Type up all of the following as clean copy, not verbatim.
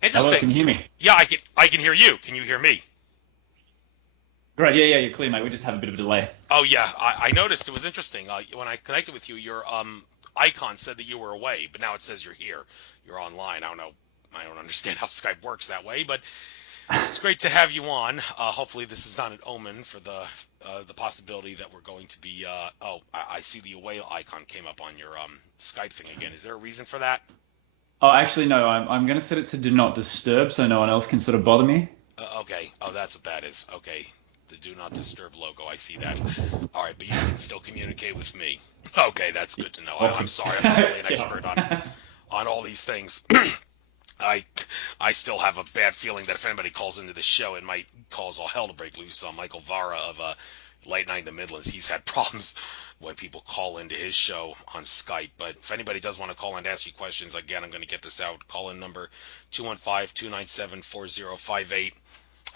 Hello, can Interesting. you hear me? Yeah, I can hear you. Can you hear me? Great, yeah, you're clear, mate. We just have a bit of a delay. Oh yeah, I noticed it was interesting. When I connected with you, your icon said that you were away, but now it says you're here. You're online. I don't know. I don't understand how Skype works that way, but it's great to have you on. Hopefully, this is not an omen for the possibility that we're going to be. I see the away icon came up on your Skype thing again. Is there a reason for that? Oh, actually, no, I'm going to set it to do not disturb so no one else can sort of bother me. Okay. Oh, that's what that is. Okay. The do not disturb logo. I see that. All right, but you can still communicate with me. Okay, that's good to know. I'm Awesome. sorry, I'm not really an expert Yeah. on all these things. I I still have a bad feeling that if anybody calls into the show, it might cause all hell to break loose. Michael Vara of Late Night in the Midlands, he's had problems when people call into his show on Skype. But if anybody does want to call in to ask you questions, again, I'm going to get this out. Call in number 215-297-4058.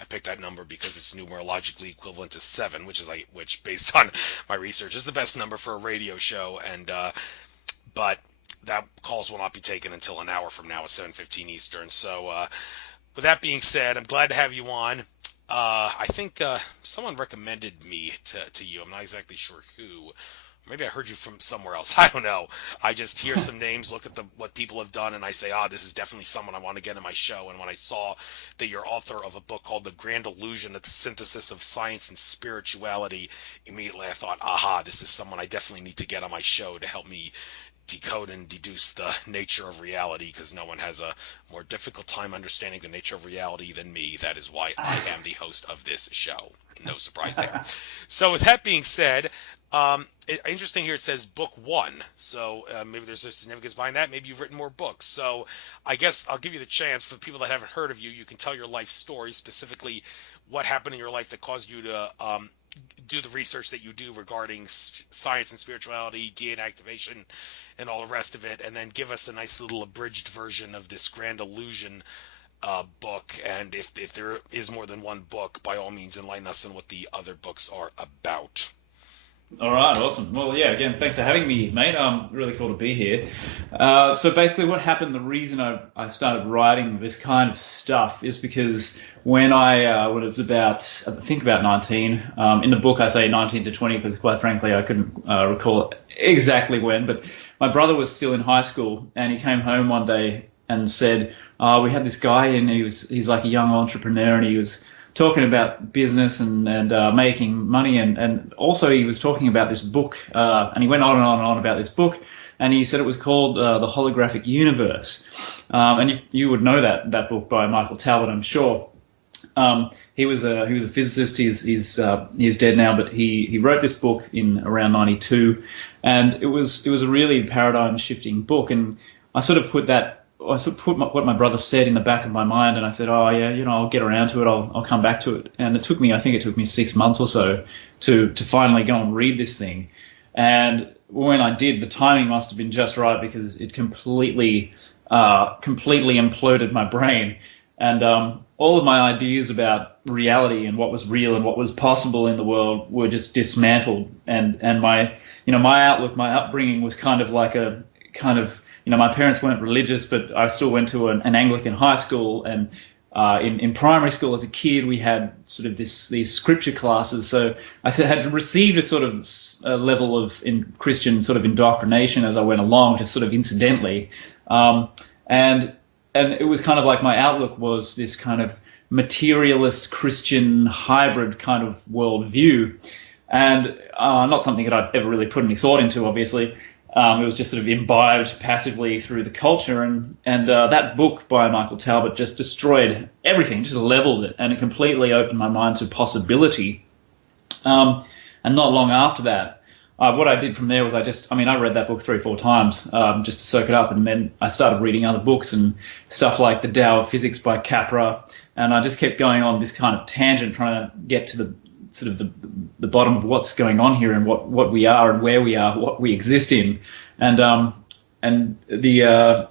I picked that number because it's numerologically equivalent to 7, which based on my research is the best number for a radio show. And but that calls will not be taken until an hour from now at 7:15 Eastern. So with that being said, I'm glad to have you on. I think someone recommended me to you. I'm not exactly sure who. Maybe I heard you from somewhere else. I don't know. I just hear some names, look at what people have done, and I say, this is definitely someone I want to get in my show. And when I saw that you're author of a book called The Grand Illusion, a synthesis of science and spirituality, immediately I thought, this is someone I definitely need to get on my show to help me decode and deduce the nature of reality, because no one has a more difficult time understanding the nature of reality than me. That is why I am the host of this show. No surprise there. So with that being said, interesting here, it says book one. So maybe there's a significance behind that. Maybe you've written more books. So I guess I'll give you the chance. For the people that haven't heard of you, you can tell your life story, specifically what happened in your life that caused you to do the research that you do regarding science and spirituality, DNA activation, and all the rest of it, and then give us a nice little abridged version of this Grand Illusion book. And if there is more than one book, by all means enlighten us on what the other books are about. All right, awesome. Well, yeah, again, thanks for having me, mate. Really cool to be here. So basically what happened, the reason I started writing this kind of stuff is because when I was about, I think about 19, in the book I say 19 to 20 because quite frankly I couldn't recall exactly when, but my brother was still in high school and he came home one day and said, we had this guy and he's like a young entrepreneur and he was talking about business and making money and also he was talking about this book and he went on and on and on about this book and he said it was called The Holographic Universe, and you would know that book by Michael Talbot, I'm sure. He was a physicist. He's dead now, but he wrote this book in around 92, and it was a really paradigm shifting book. And I sort of put what my brother said in the back of my mind, and I said, oh yeah, I'll get around to it. I'll come back to it. And I think it took me 6 months or so to finally go and read this thing. And when I did, the timing must have been just right because it completely imploded my brain. And all of my ideas about reality and what was real and what was possible in the world were just dismantled. And my outlook, my upbringing was kind of like a kind of, my parents weren't religious, but I still went to an Anglican high school. And in primary school as a kid, we had sort of these scripture classes. So had received a sort of a level of Christian sort of indoctrination as I went along, just sort of incidentally. And it was kind of like my outlook was this kind of materialist Christian hybrid kind of worldview, and not something that I'd ever really put any thought into, obviously. It was just sort of imbibed passively through the culture, and that book by Michael Talbot just destroyed everything, just leveled it, and it completely opened my mind to possibility. And not long after that, what I did from there was I read that book 3 or 4 times just to soak it up, and then I started reading other books and stuff like The Tao of Physics by Capra, and I just kept going on this kind of tangent trying to get to the sort of the bottom of what's going on here and what we are and where we are, what we exist in, and the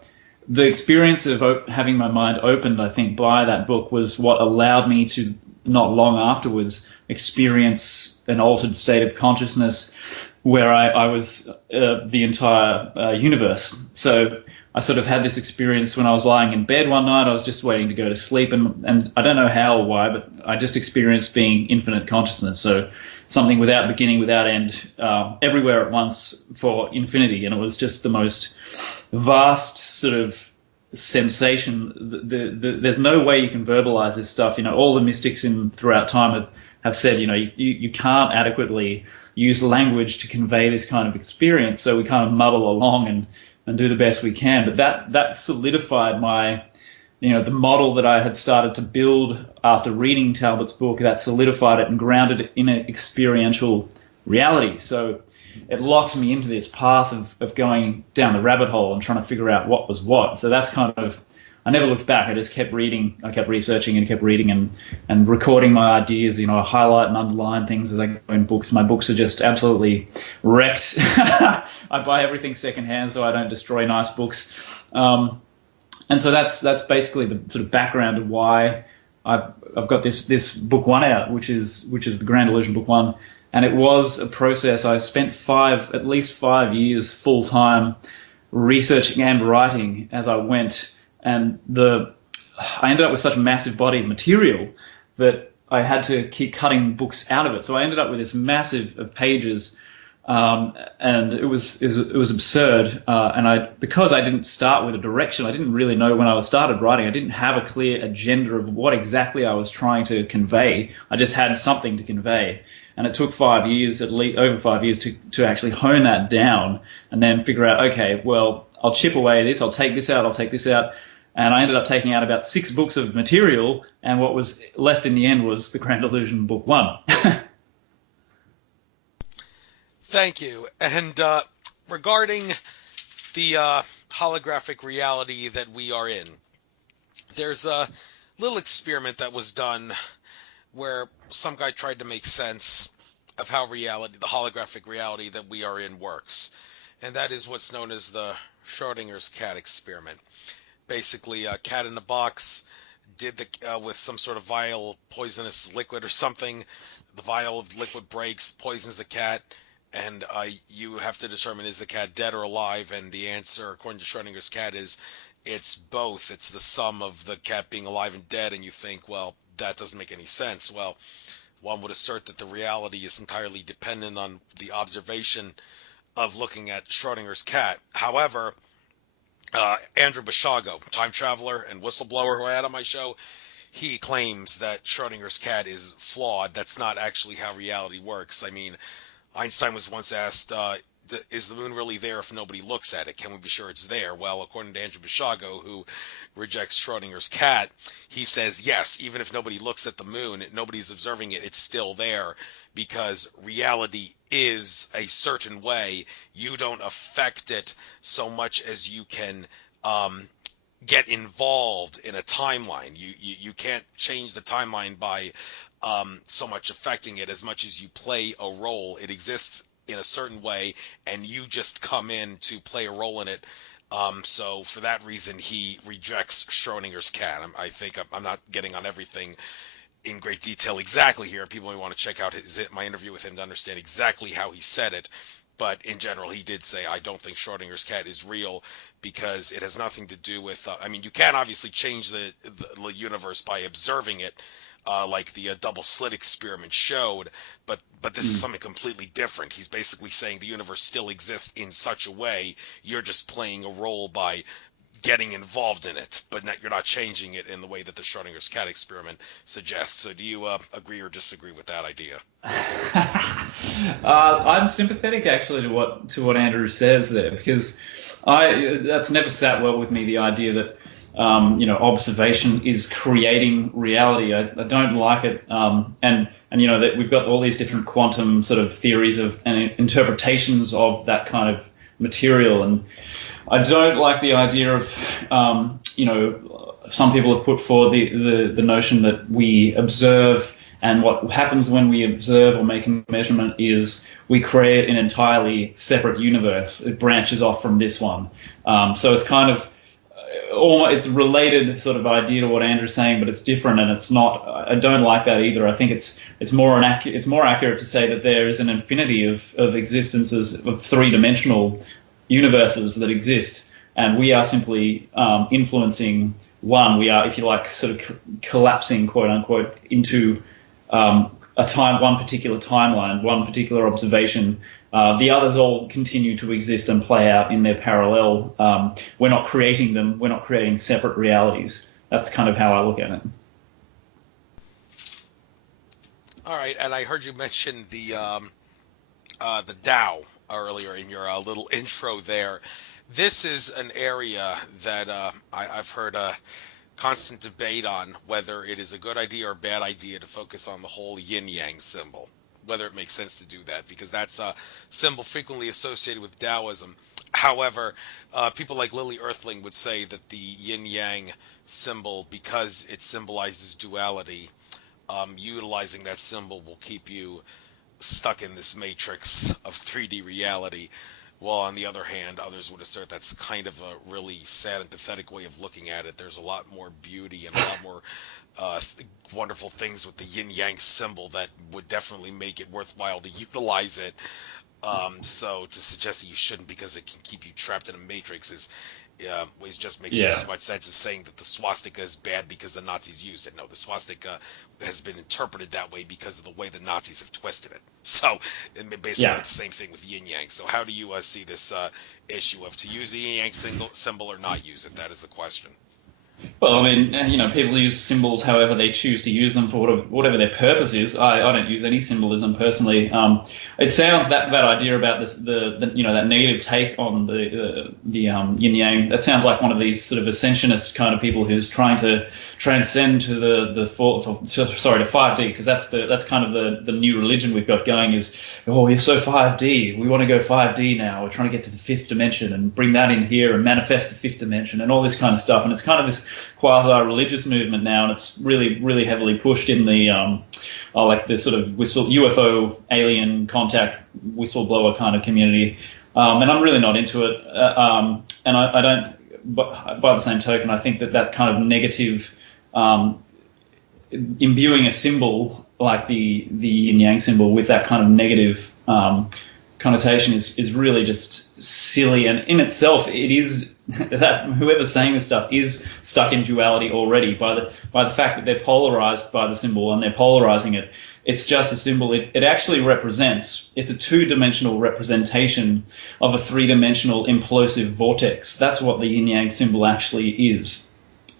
experience of having my mind opened, I think, by that book was what allowed me to not long afterwards experience an altered state of consciousness where I was the entire universe. So I sort of had this experience when I was lying in bed one night. I was just waiting to go to sleep, and I don't know how or why, but I just experienced being infinite consciousness. So something without beginning, without end, everywhere at once for infinity. And it was just the most vast sort of sensation. There's no way you can verbalize this stuff. All the mystics throughout time have said, you can't adequately use language to convey this kind of experience. So we kind of muddle along and do the best we can. But that solidified my, the model that I had started to build after reading Talbot's book. That solidified it and grounded it in an experiential reality. So it locked me into this path of going down the rabbit hole and trying to figure out what was what. So that's kind of, I never looked back. I just kept reading. I kept researching and kept reading and recording my ideas. I highlight and underline things as I go in books. My books are just absolutely wrecked. I buy everything secondhand so I don't destroy nice books. And so that's basically the sort of background of why I've got this book one out, which is the Grand Illusion Book One. And it was a process. I spent at least 5 years full time researching and writing as I went. And I ended up with such a massive body of material that I had to keep cutting books out of it. So I ended up with this massive of pages, and it was absurd. And because I didn't start with a direction, I didn't really know when I started writing. I didn't have a clear agenda of what exactly I was trying to convey. I just had something to convey. And it took 5 years, at least over 5 years, to actually hone that down and then figure out, okay, well, I'll chip away at this, I'll take this out, I'll take this out. And I ended up taking out about 6 books of material, and what was left in the end was the Grand Illusion Book One. Thank you. And regarding the holographic reality that we are in, there's a little experiment that was done where some guy tried to make sense of how the holographic reality that we are in works. And that is what's known as the Schrodinger's cat experiment. Basically, a cat in a box did with some sort of vial poisonous liquid or something. The vial of liquid breaks, poisons the cat, and you have to determine, is the cat dead or alive? And the answer, according to Schrodinger's cat, is it's both. It's the sum of the cat being alive and dead, and you think, well, that doesn't make any sense. Well, one would assert that the reality is entirely dependent on the observation of looking at Schrodinger's cat. However, Andrew Bashago, time traveler and whistleblower who I had on my show, he claims that Schrodinger's cat is flawed. That's not actually how reality works. I mean, Einstein was once asked, is the moon really there if nobody looks at it? Can we be sure it's there? Well, according to Andrew Bashago, who rejects Schrodinger's cat, he says, yes, even if nobody looks at the moon, nobody's observing it, it's still there, because reality is a certain way. You don't affect it so much as you can get involved in a timeline. You can't change the timeline by so much affecting it as much as you play a role. It exists in a certain way, and you just come in to play a role in it. So for that reason, he rejects Schrodinger's cat. I think I'm not getting on everything in great detail exactly here. People may want to check out my interview with him to understand exactly how he said it. But in general, he did say, I don't think Schrodinger's cat is real because it has nothing to do with, you can obviously change the universe by observing it, like the double slit experiment showed, but this is something completely different. He's basically saying the universe still exists in such a way, you're just playing a role by getting involved in it, but you're not changing it in the way that the Schrodinger's cat experiment suggests. So do you agree or disagree with that idea? I'm sympathetic actually to what Andrew says there, because that's never sat well with me, the idea that observation is creating reality. I don't like it, and that we've got all these different quantum sort of theories and interpretations of that kind of material, and I don't like the idea of some people have put forward the notion that we observe, and what happens when we observe or make a measurement is we create an entirely separate universe. It branches off from this one, so it's kind of it's a related sort of idea to what Andrew's saying, but it's different, and it's not. I don't like that either. I think it's more accurate to say that there is an infinity of existences of three-dimensional universes that exist, and we are simply influencing one. We are, if you like, sort of collapsing, quote unquote, into one particular timeline, one particular observation. The others all continue to exist and play out in their parallel. We're not creating them. We're not creating separate realities. That's kind of how I look at it. All right, and I heard you mention the Tao earlier in your little intro there. This is an area that I've heard a constant debate on whether it is a good idea or a bad idea to focus on the whole yin-yang symbol, whether it makes sense to do that, because that's a symbol frequently associated with Taoism. However, people like Lily Earthling would say that the yin-yang symbol, because it symbolizes duality, utilizing that symbol will keep you stuck in this matrix of 3D reality. While on the other hand, others would assert that's kind of a really sad and pathetic way of looking at it. There's a lot more beauty and a lot more wonderful things with the yin-yang symbol that would definitely make it worthwhile to utilize it. So to suggest that you shouldn't because it can keep you trapped in a matrix is it just makes as much sense as saying that the swastika is bad because the Nazis used it. No, the swastika has been interpreted that way because of the way the Nazis have twisted it. So basically it's the same thing with yin-yang. So how do you see this issue of to use the yin-yang symbol or not use it? That is the question. Well, I mean, people use symbols however they choose to use them for whatever their purpose is. I don't use any symbolism personally. It sounds that idea about this, that negative take on the yin yang. That sounds like one of these sort of ascensionist kind of people who's trying to transcend to to 5D, because that's kind of the new religion we've got going is, oh, you're so 5D. We want to go 5D now. We're trying to get to the fifth dimension and bring that in here and manifest the fifth dimension and all this kind of stuff. And it's kind of this quasi-religious movement now, and it's really, really heavily pushed in the like the sort of UFO alien contact whistleblower kind of community. And I'm really not into it. And I don't. But by the same token, I think that kind of negative imbuing a symbol like the yin yang symbol with that kind of negative connotation is really just silly, and in itself it is that whoever's saying this stuff is stuck in duality already by the fact that they're polarized by the symbol and they're polarizing it. It's just a symbol. It actually represents, it's a two-dimensional representation of a three-dimensional implosive vortex. That's what the yin-yang symbol actually is.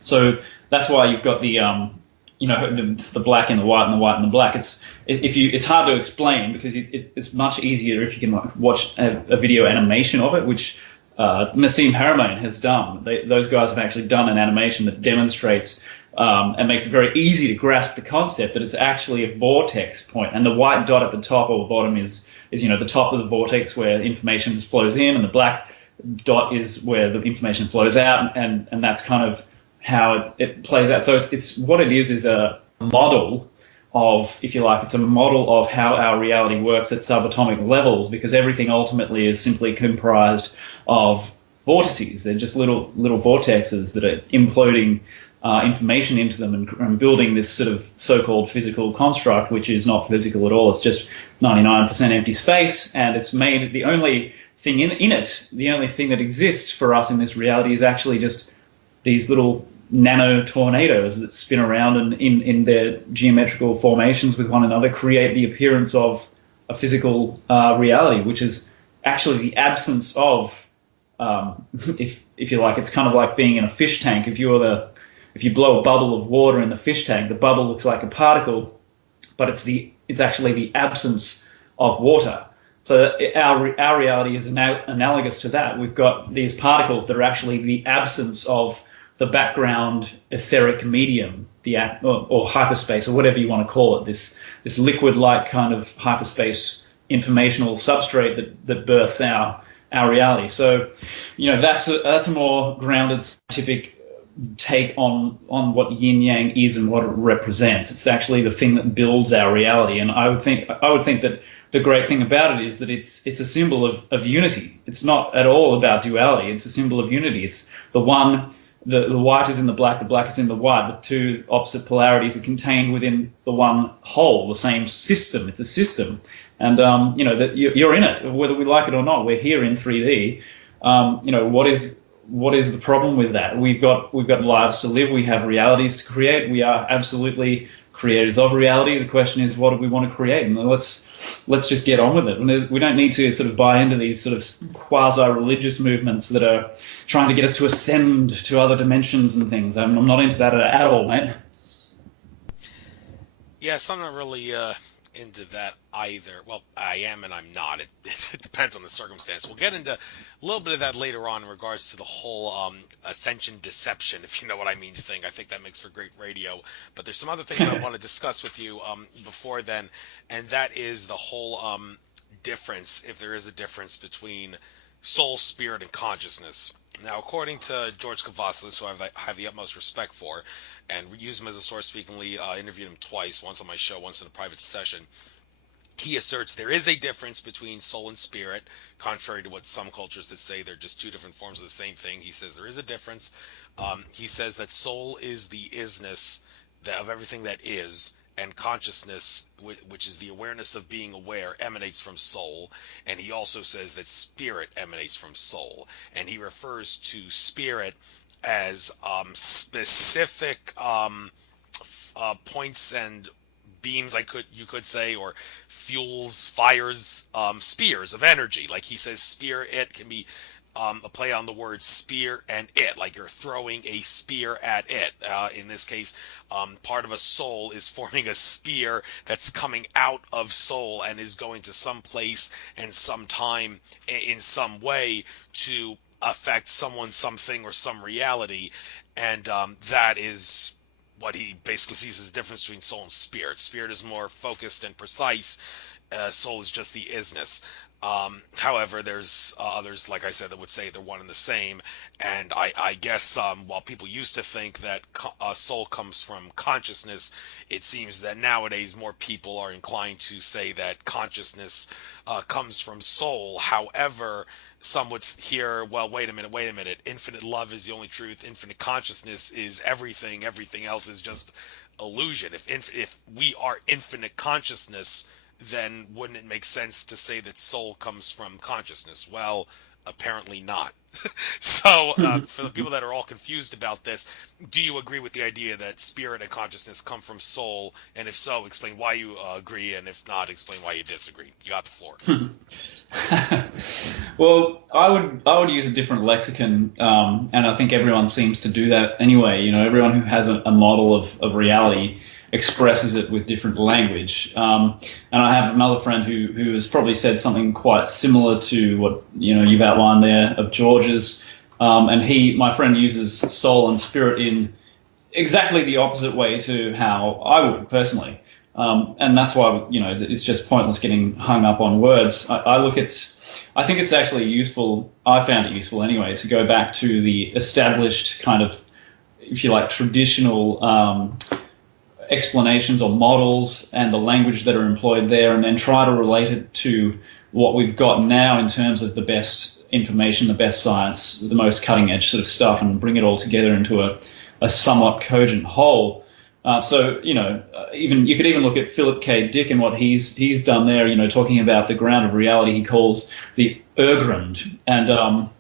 So that's why you've got the black and the white and the white and the black. It's hard to explain because it's much easier if you can watch a video animation of it, which Nassim Haramein has done. Those guys have actually done an animation that demonstrates and makes it very easy to grasp the concept that it's actually a vortex point, and the white dot at the top or bottom is the top of the vortex where information flows in, and the black dot is where the information flows out, and that's kind of how it plays out. So it's what it is a model of, if you like, it's a model of how our reality works at subatomic levels, because everything ultimately is simply comprised of vortices. They're just little vortexes that are imploding information into them and building this sort of so-called physical construct, which is not physical at all. It's just 99% empty space, and it's made the only thing in it, the only thing that exists for us in this reality is actually just these little nano tornadoes that spin around and in their geometrical formations with one another create the appearance of a physical reality, which is actually the absence of, if you like, it's kind of like being in a fish tank. If you blow a bubble of water in the fish tank, the bubble looks like a particle, but it's actually the absence of water. So our reality is analogous to that. We've got these particles that are actually the absence of the background etheric medium, or hyperspace, or whatever you want to call it, this liquid-like kind of hyperspace informational substrate that births our reality. So, that's a more grounded scientific take on what yin yang is and what it represents. It's actually the thing that builds our reality, and I would think that the great thing about it is that it's a symbol of unity. It's not at all about duality. It's a symbol of unity. It's the one. The white is in the black is in the white. The two opposite polarities are contained within the one whole, the same system. It's a system, and that you're in it, whether we like it or not. We're here in 3D. what is the problem with that? We've got lives to live. We have realities to create. We are absolutely creators of reality. The question is, what do we want to create? And let's just get on with it. And we don't need to sort of buy into these sort of quasi-religious movements that are trying to get us to ascend to other dimensions and things. I'm not into that at all, mate. Yes, I'm not really into that either. Well, I am and I'm not. It depends on the circumstance. We'll get into a little bit of that later on in regards to the whole ascension deception, if you know what I mean, thing. I think that makes for great radio. But there's some other things I want to discuss with you before then, and that is the whole difference, if there is a difference between soul, spirit, and consciousness. Now, according to George Kavaslis, who I have the utmost respect for, and use him as a source, frequently interviewed him twice, once on my show, once in a private session, he asserts there is a difference between soul and spirit, contrary to what some cultures that say they're just two different forms of the same thing. He says there is a difference. He says that soul is the isness of everything that is, and consciousness, which is the awareness of being aware, emanates from soul. And he also says that spirit emanates from soul. And he refers to spirit as specific points and beams, you could say, or fuels, fires, spears of energy. Like he says, spirit can be a play on the word spear and it, like you're throwing a spear at it. In this case, part of a soul is forming a spear that's coming out of soul and is going to some place and some time in some way to affect someone, something, or some reality. And that is what he basically sees as the difference between soul and spirit. Spirit is more focused and precise. Soul is just the isness. However, there's others, like I said, that would say they're one and the same. And I guess while people used to think that soul comes from consciousness, it seems that nowadays more people are inclined to say that consciousness comes from soul. However, some would hear, well, wait a minute. Infinite love is the only truth. Infinite consciousness is everything. Everything else is just illusion. If we are infinite consciousness, then wouldn't it make sense to say that soul comes from consciousness? Well, apparently not. So for the people that are all confused about this, do you agree with the idea that spirit and consciousness come from soul? And if so, explain why you agree, and if not, explain why you disagree. You got the floor. Well, I would use a different lexicon, and I think everyone seems to do that anyway. Everyone who has a model of reality expresses it with different language. And I have another friend who has probably said something quite similar to what you've outlined there of George's. And my friend uses soul and spirit in exactly the opposite way to how I would personally. And that's why it's just pointless getting hung up on words. I think it's actually useful. I found it useful anyway to go back to the established kind of, if you like, traditional explanations or models and the language that are employed there, and then try to relate it to what we've got now in terms of the best information, the best science, the most cutting edge sort of stuff, and bring it all together into a somewhat cogent whole. So you could even look at Philip K. Dick and what he's done there, talking about the ground of reality he calls the Urgrund, and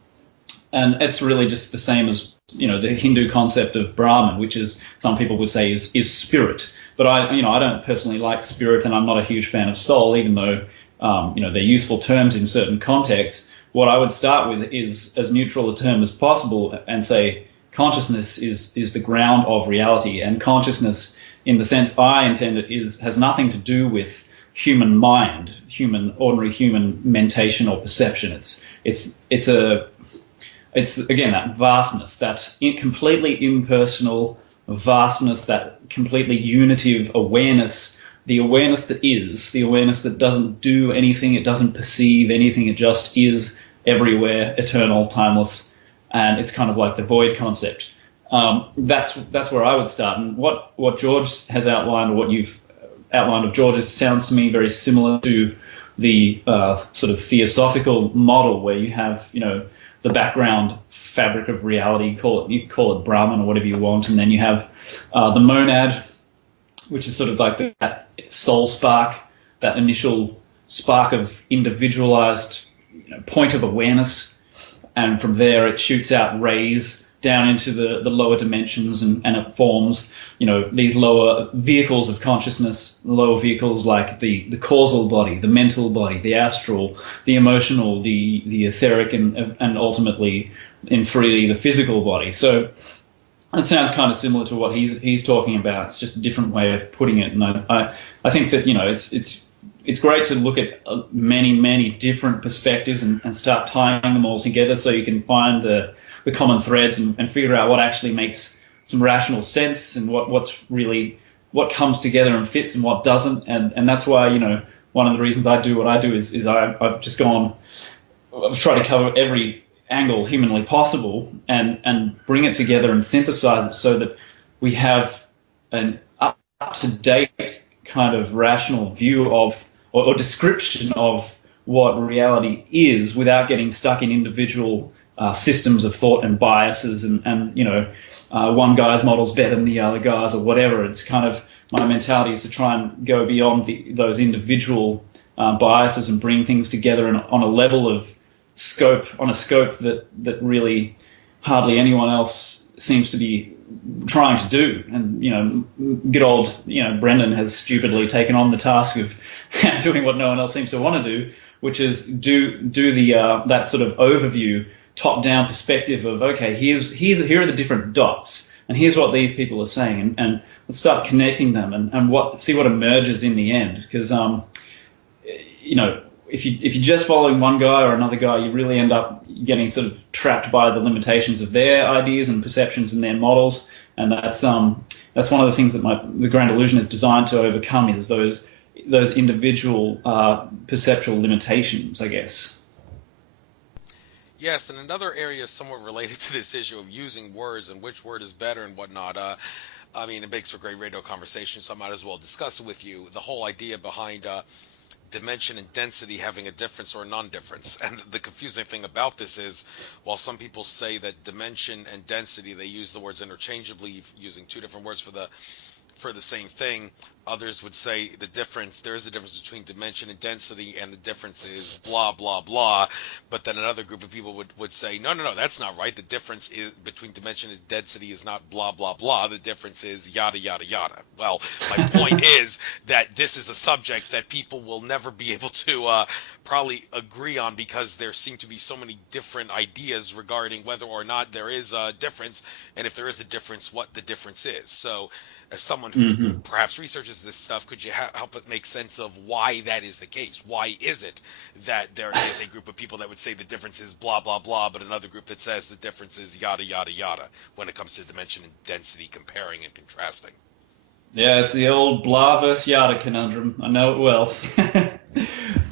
it's really just the same as the Hindu concept of Brahman, which is, some people would say is spirit. But I don't personally like spirit, and I'm not a huge fan of soul, even though they're useful terms in certain contexts. What I would start with is as neutral a term as possible and say consciousness is the ground of reality, and consciousness, in the sense I intend it, has nothing to do with human mind, ordinary human mentation or perception. It's again that vastness, that completely impersonal vastness, that completely unitive awareness, the awareness that is, the awareness that doesn't do anything, it doesn't perceive anything, it just is everywhere, eternal, timeless, and it's kind of like the void concept. That's where I would start. And what George has outlined, or what you've outlined of George's, sounds to me very similar to the sort of theosophical model where you have, the background fabric of reality, you call it Brahman or whatever you want, and then you have the monad, which is sort of like that soul spark, that initial spark of individualized point of awareness. and from there it shoots out rays down into the lower dimensions, and it forms, these lower vehicles of consciousness, lower vehicles like the causal body, the mental body, the astral, the emotional, the etheric, and ultimately in 3D, the physical body. So it sounds kind of similar to what he's talking about. It's just a different way of putting it. And I think that, it's great to look at many different perspectives and start tying them all together so you can find the common threads and figure out what actually makes some rational sense and what comes together and fits and what doesn't. And that's why, one of the reasons I do what I do is I've tried to cover every angle humanly possible and bring it together and synthesize it so that we have an up-to-date kind of rational view of or description of what reality is without getting stuck in individual systems of thought and biases and one guy's model's better than the other guy's or whatever. It's kind of my mentality is to try and go beyond those individual biases and bring things together on a level of scope, that really hardly anyone else seems to be trying to do. And good old Brendan has stupidly taken on the task of doing what no one else seems to want to do, which is do the that sort of overview, top-down perspective of, okay, here are the different dots, and here's what these people are saying, and let's start connecting them and see what emerges in the end. Because if you're just following one guy or another guy, you really end up getting sort of trapped by the limitations of their ideas and perceptions and their models. And that's one of the things that the Grand Illusion is designed to overcome, is those individual perceptual limitations, I guess. Yes, and another area somewhat related to this issue of using words and which word is better and whatnot. I mean, it makes for great radio conversation, so I might as well discuss it with you. The whole idea behind dimension and density having a difference or a non-difference. And the confusing thing about this is, while some people say that dimension and density, they use the words interchangeably, using two different words for the same thing, others would say there is a difference between dimension and density, and the difference is blah, blah, blah. But then another group of people would say, no, that's not right. The difference is between dimension and density is not blah, blah, blah. The difference is yada, yada, yada. Well, my point is that this is a subject that people will never be able to probably agree on, because there seem to be so many different ideas regarding whether or not there is a difference, and if there is a difference, what the difference is. So as someone who perhaps researches this stuff, could you help it make sense of why that is the case? Why is it that there is a group of people that would say the difference is blah, blah, blah, but another group that says the difference is yada, yada, yada, when it comes to dimension and density comparing and contrasting? Yeah, it's the old blah versus yada conundrum. I know it well.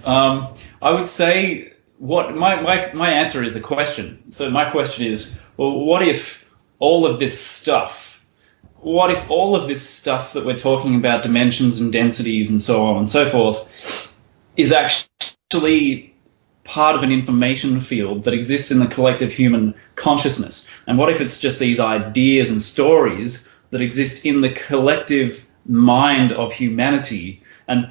I would say my answer is a question. So my question is, well, what if all of this stuff that we're talking about, dimensions and densities and so on and so forth, is actually part of an information field that exists in the collective human consciousness? And what if it's just these ideas and stories that exist in the collective mind of humanity? And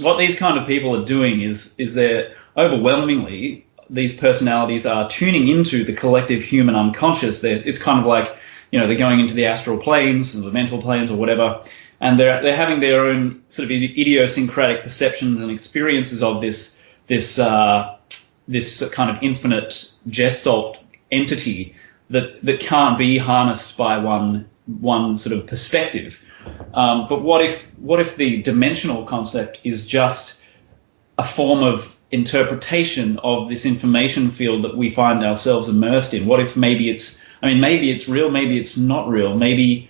what these kind of people are doing is they're overwhelmingly, these personalities are tuning into the collective human unconscious. It's kind of like, they're going into the astral planes, or the mental planes, or whatever, and they're having their own sort of idiosyncratic perceptions and experiences of this kind of infinite gestalt entity that can't be harnessed by one sort of perspective. But what if the dimensional concept is just a form of interpretation of this information field that we find ourselves immersed in? What if maybe it's real, maybe it's not real. Maybe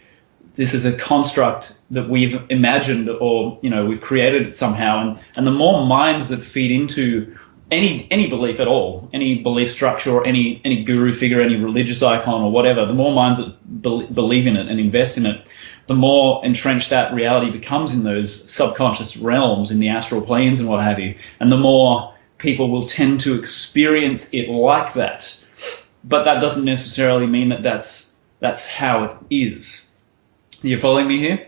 this is a construct that we've imagined, or we've created it somehow. And the more minds that feed into any belief at all, any belief structure, or any guru figure, any religious icon or whatever, the more minds that believe in it and invest in it, the more entrenched that reality becomes in those subconscious realms, in the astral planes and what have you. And the more people will tend to experience it like that. But that doesn't necessarily mean that that's how it is. Are you following me here?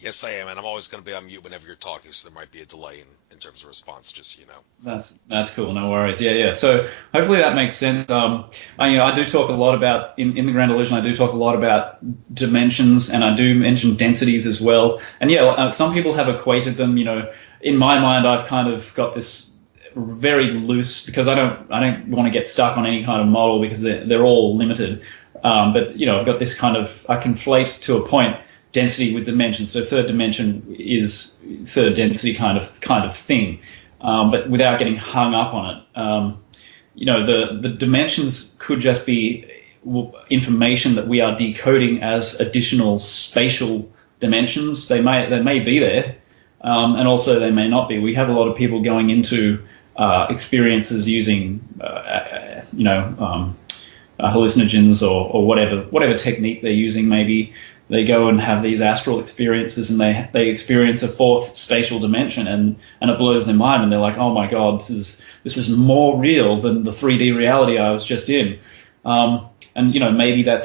Yes, I am, and I'm always going to be on mute whenever you're talking, so there might be a delay in terms of response, just so you know. That's cool. No worries. Yeah, yeah. So hopefully that makes sense. I do talk a lot about in the Grand Illusion. I do talk a lot about dimensions, and I do mention densities as well. And yeah, some people have equated them. In my mind, I've kind of got this very loose because I don't want to get stuck on any kind of model because they're all limited. But I've got this kind of I conflate to a point density with dimension. So third dimension is third density kind of thing. But without getting hung up on it. The dimensions could just be information that we are decoding as additional spatial dimensions. They may be there, and also they may not be. We have a lot of people going into experiences using, hallucinogens or whatever technique they're using. Maybe they go and have these astral experiences and they experience a fourth spatial dimension and it blows their mind and they're like, oh my God, this is more real than the 3D reality I was just in. Maybe that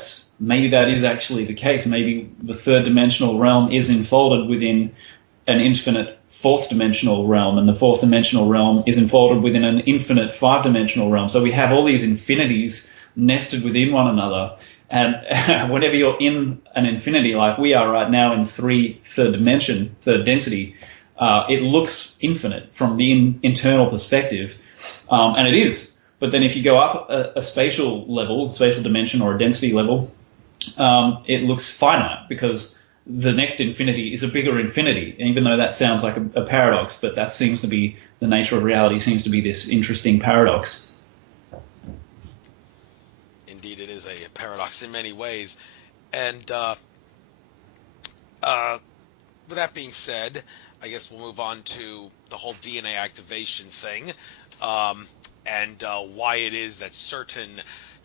is actually the case. Maybe the third dimensional realm is enfolded within an infinite fourth dimensional realm, and the fourth dimensional realm is enfolded within an infinite five dimensional realm. So we have all these infinities nested within one another. And whenever you're in an infinity, like we are right now in third dimension, third density, it looks infinite from the internal perspective, and it is. But then if you go up a spatial level, spatial dimension or a density level, it looks finite because the next infinity is a bigger infinity, even though that sounds like a paradox, but that seems to be the nature of reality, seems to be this interesting paradox. Indeed, it is a paradox in many ways. And with that being said, I guess we'll move on to the whole DNA activation thing, and why it is that certain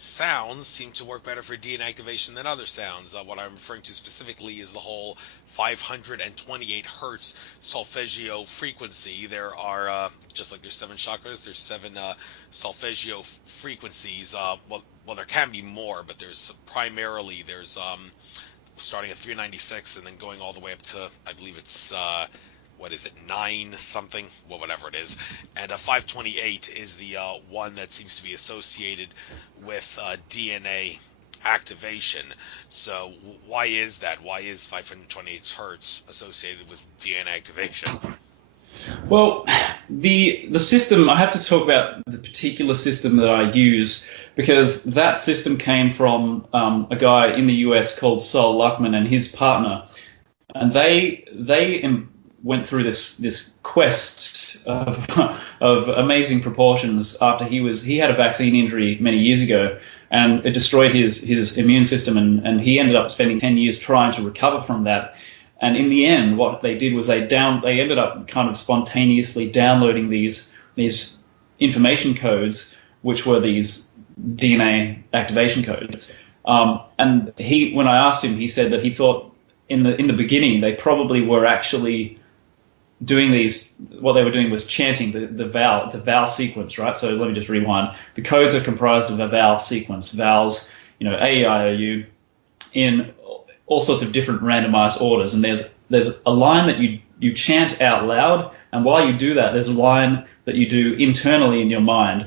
sounds seem to work better for DNA activation than other sounds. What I'm referring to specifically is the whole 528 hertz solfeggio frequency. There are, just like there's 7 chakras, there's 7 solfeggio frequencies. Well, there can be more, but there's starting at 396 and then going all the way up to, I believe it's 9 something, well, whatever it is. And 528 is the one that seems to be associated with DNA activation. So why is that? Why is 528 hertz associated with DNA activation? Well, the system, I have to talk about the particular system that I use because that system came from a guy in the US called Sol Luckman and his partner. And they went through this quest of amazing proportions after he had a vaccine injury many years ago, and it destroyed his immune system, and he ended up spending 10 years trying to recover from that. And in the end, what they did was they ended up kind of spontaneously downloading these information codes, which were these DNA activation codes. And when I asked him, he said that he thought in the beginning they probably were actually doing these. What they were doing was chanting the vowel. It's a vowel sequence, right? So let me just rewind. The codes are comprised of a vowel sequence, vowels, A, E, I, O, U, in all sorts of different randomized orders. And there's a line that you chant out loud, and while you do that, there's a line that you do internally in your mind.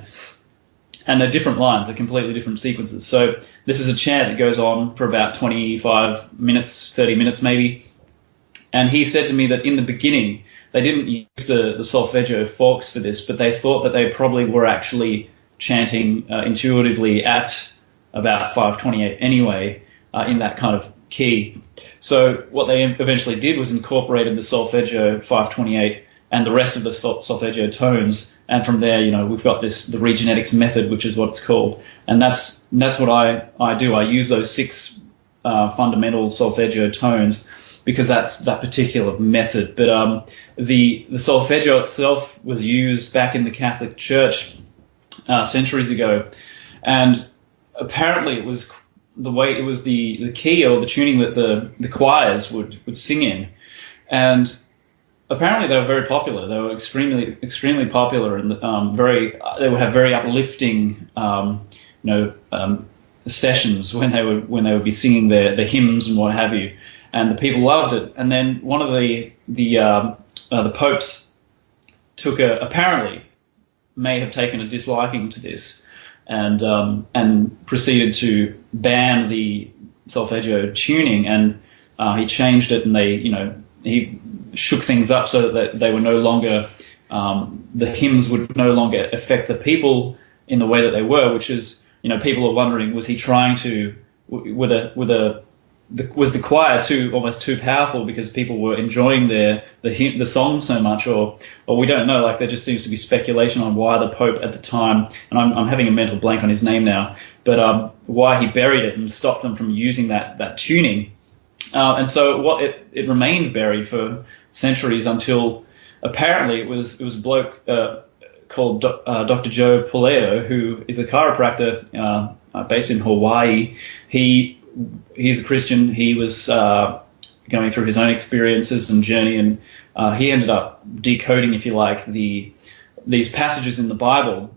And they're different lines, they're completely different sequences. So this is a chant that goes on for about 25 minutes, 30 minutes maybe. And he said to me that in the beginning, they didn't use the solfeggio forks for this, but they thought that they probably were actually chanting intuitively at about 528 anyway, in that kind of key. So what they eventually did was incorporated the solfeggio 528 and the rest of the solfeggio tones, and from there, we've got the regenetics method, which is what it's called, and that's what I do. I use those 6 fundamental solfeggio tones because that's that particular method. But the solfeggio itself was used back in the Catholic Church centuries ago, and apparently it was the key or the tuning that the choirs would sing in, and apparently they were very popular. They were extremely popular, and they would have very uplifting sessions when they would be singing their hymns and what have you. and the people loved it. And then one of the popes apparently may have taken a disliking to this, and proceeded to ban the solfeggio tuning, and he changed it, and he shook things up so that they were no longer, the hymns would no longer affect the people in the way that they were, which is, people are wondering, was he trying to, was the choir almost too powerful because people were enjoying the song so much, or we don't know. Like, there just seems to be speculation on why the Pope at the time, and I'm having a mental blank on his name now, but why he buried it and stopped them from using that tuning. And so it remained buried for centuries until apparently it was a bloke called Dr. Joe Puleo, who is a chiropractor based in Hawaii. He's a Christian. He was going through his own experiences and journey, and he ended up decoding, if you like, these passages in the Bible,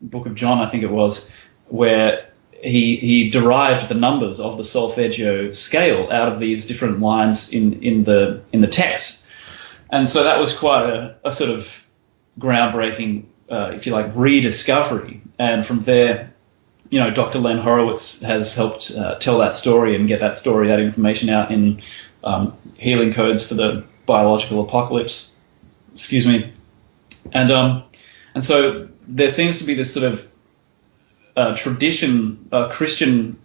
Book of John, I think it was, where he derived the numbers of the solfeggio scale out of these different lines in the text. And so that was quite a sort of groundbreaking, if you like, rediscovery. And from there, Dr. Len Horowitz has helped tell that story and get that information out in Healing Codes for the Biological Apocalypse. Excuse me. And so there seems to be this sort of tradition, Christian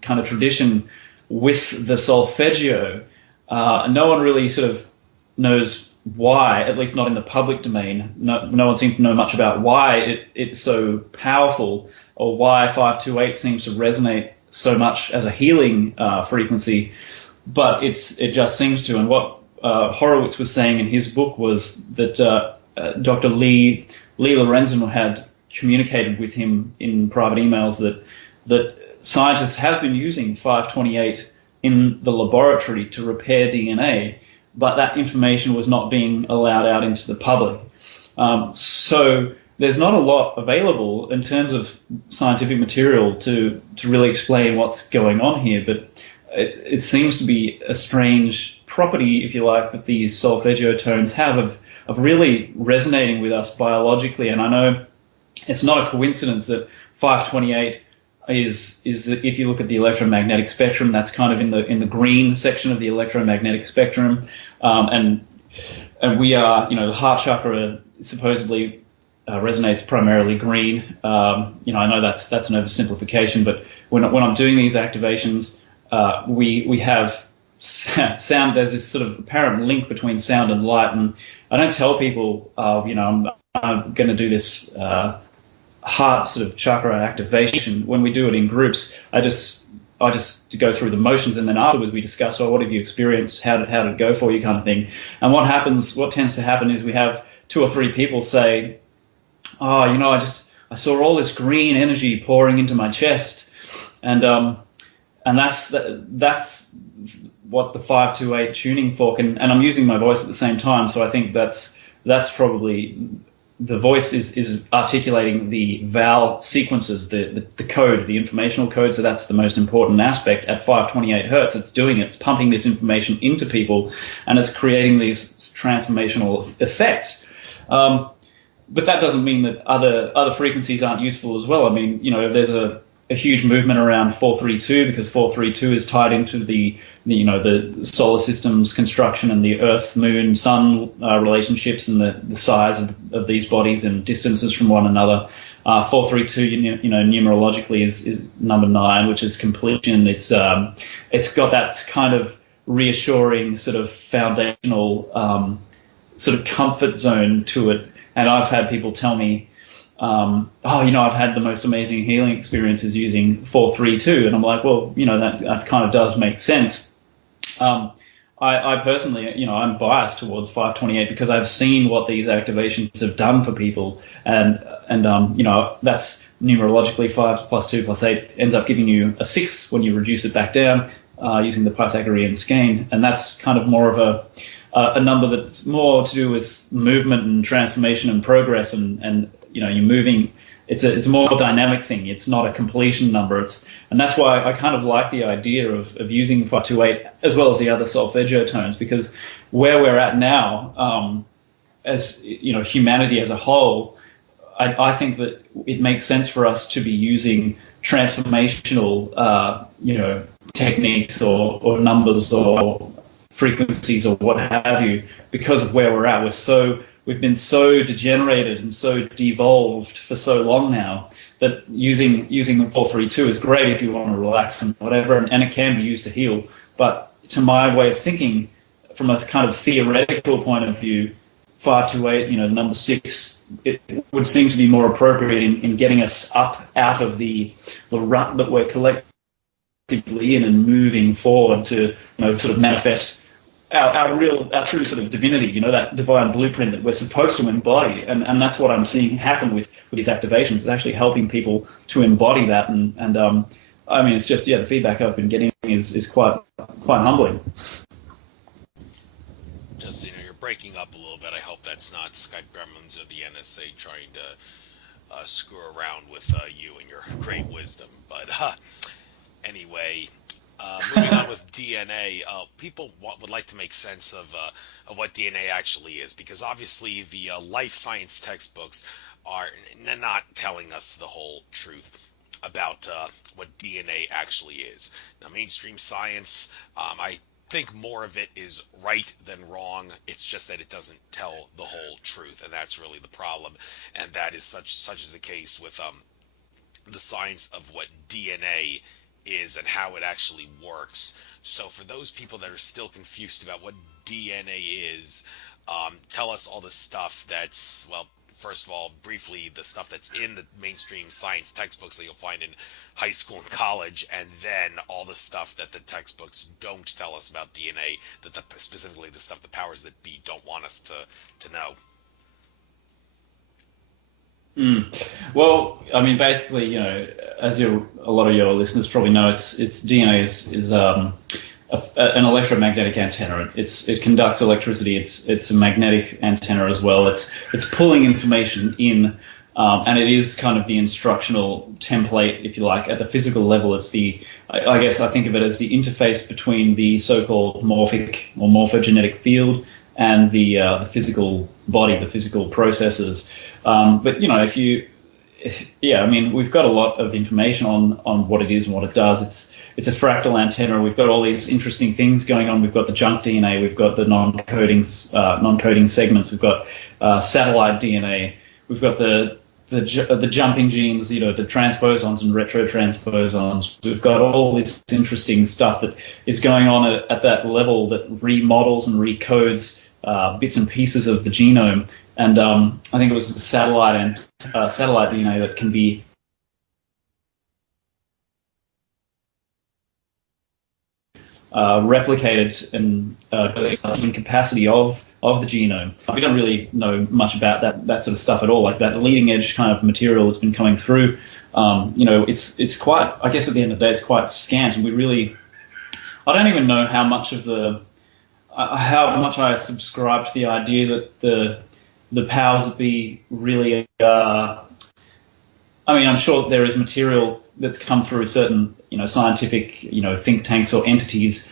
kind of tradition with the solfeggio. No one really sort of knows why, at least not in the public domain. No one seems to know much about why it's so powerful, or why 528 seems to resonate so much as a healing frequency, but it just seems to. And what Horowitz was saying in his book was that Dr. Lee Lorenzen had communicated with him in private emails that scientists have been using 528 in the laboratory to repair DNA, but that information was not being allowed out into the public. So there's not a lot available in terms of scientific material to really explain what's going on here, but it seems to be a strange property, if you like, that these solfeggio tones have of really resonating with us biologically. And I know it's not a coincidence that 528 is if you look at the electromagnetic spectrum, that's kind of in the green section of the electromagnetic spectrum, and we are, the heart chakra supposedly resonates primarily green. I know that's an oversimplification, but when I'm doing these activations, we have sound. There's this sort of apparent link between sound and light, and I don't tell people, I'm going to do this heart sort of chakra activation. When we do it in groups, I just go through the motions, and then afterwards we discuss, what have you experienced? How did it go for you, kind of thing. And what tends to happen is we have 2 or 3 people say, I saw all this green energy pouring into my chest, and that's what the 528 tuning fork, and I'm using my voice at the same time, so I think that's probably the voice is articulating the vowel sequences, the code, the informational code. So that's the most important aspect. At 528 hertz, it's pumping this information into people, and it's creating these transformational effects. But that doesn't mean that other frequencies aren't useful as well. I mean, there's a huge movement around 432, because 432 is tied into the solar system's construction and the Earth, Moon, Sun relationships, and the size of these bodies and distances from one another. 432, numerologically is number 9, which is completion. It's got that kind of reassuring sort of foundational sort of comfort zone to it. And I've had people tell me, I've had the most amazing healing experiences using 432, and I'm like, well, that kind of does make sense. I personally, I'm biased towards 528 because I've seen what these activations have done for people, and that's numerologically 5 plus 2 plus 8 ends up giving you a 6 when you reduce it back down using the Pythagorean scale, and that's kind of more of a number that's more to do with movement and transformation and progress, and you're moving. It's a more dynamic thing. It's not a completion number. And that's why I kind of like the idea of using 528 as well as the other solfeggio tones, because where we're at now, as humanity as a whole, I think that it makes sense for us to be using transformational, techniques or numbers or frequencies or what have you, because of where we're at. We've been so degenerated and so devolved for so long now that using the 432 is great if you want to relax and whatever, and it can be used to heal. But to my way of thinking, from a kind of theoretical point of view, 528, the number 6, it would seem to be more appropriate in getting us up out of the rut that we're collectively in and moving forward to, sort of manifest our true sort of divinity, that divine blueprint that we're supposed to embody. And that's what I'm seeing happen with these activations. It's actually helping people to embody that. And I mean, it's just, the feedback I've been getting is quite humbling. Just, you're breaking up a little bit. I hope that's not Skype gremlins or the NSA trying to screw around with you and your great wisdom. But anyway, moving on with DNA, people would like to make sense of what DNA actually is, because obviously the life science textbooks are not telling us the whole truth about what DNA actually is. Now, mainstream science, I think more of it is right than wrong. It's just that it doesn't tell the whole truth, and that's really the problem. And that is such is the case with the science of what DNA is and how it actually works. So for those people that are still confused about what DNA is, tell us all the stuff that's, well, first of all, briefly, the stuff that's in the mainstream science textbooks that you'll find in high school and college, and then all the stuff that the textbooks don't tell us about DNA, specifically the stuff the powers that be don't want us to know. Well, I mean, basically, as a lot of your listeners probably know, it's DNA is an electromagnetic antenna. It conducts electricity. It's a magnetic antenna as well. It's pulling information in, and it is kind of the instructional template, if you like. At the physical level, it's I guess I think of it as the interface between the so-called morphic or morphogenetic field and the physical body, the physical processes. But I mean, we've got a lot of information on what it is and what it does. It's a fractal antenna. We've got all these interesting things going on. We've got the junk DNA. We've got the non-coding segments. We've got satellite DNA. We've got the jumping genes, the transposons and retrotransposons. We've got all this interesting stuff that is going on at that level that remodels and recodes bits and pieces of the genome. And I think it was the satellite DNA that can be replicated and in capacity of the genome. We don't really know much about that sort of stuff at all. Like that leading edge kind of material that's been coming through, it's quite, I guess at the end of the day, it's quite scant. And I don't even know how much I subscribe to the idea that the powers that be really I mean, I'm sure there is material that's come through certain, scientific, think tanks or entities,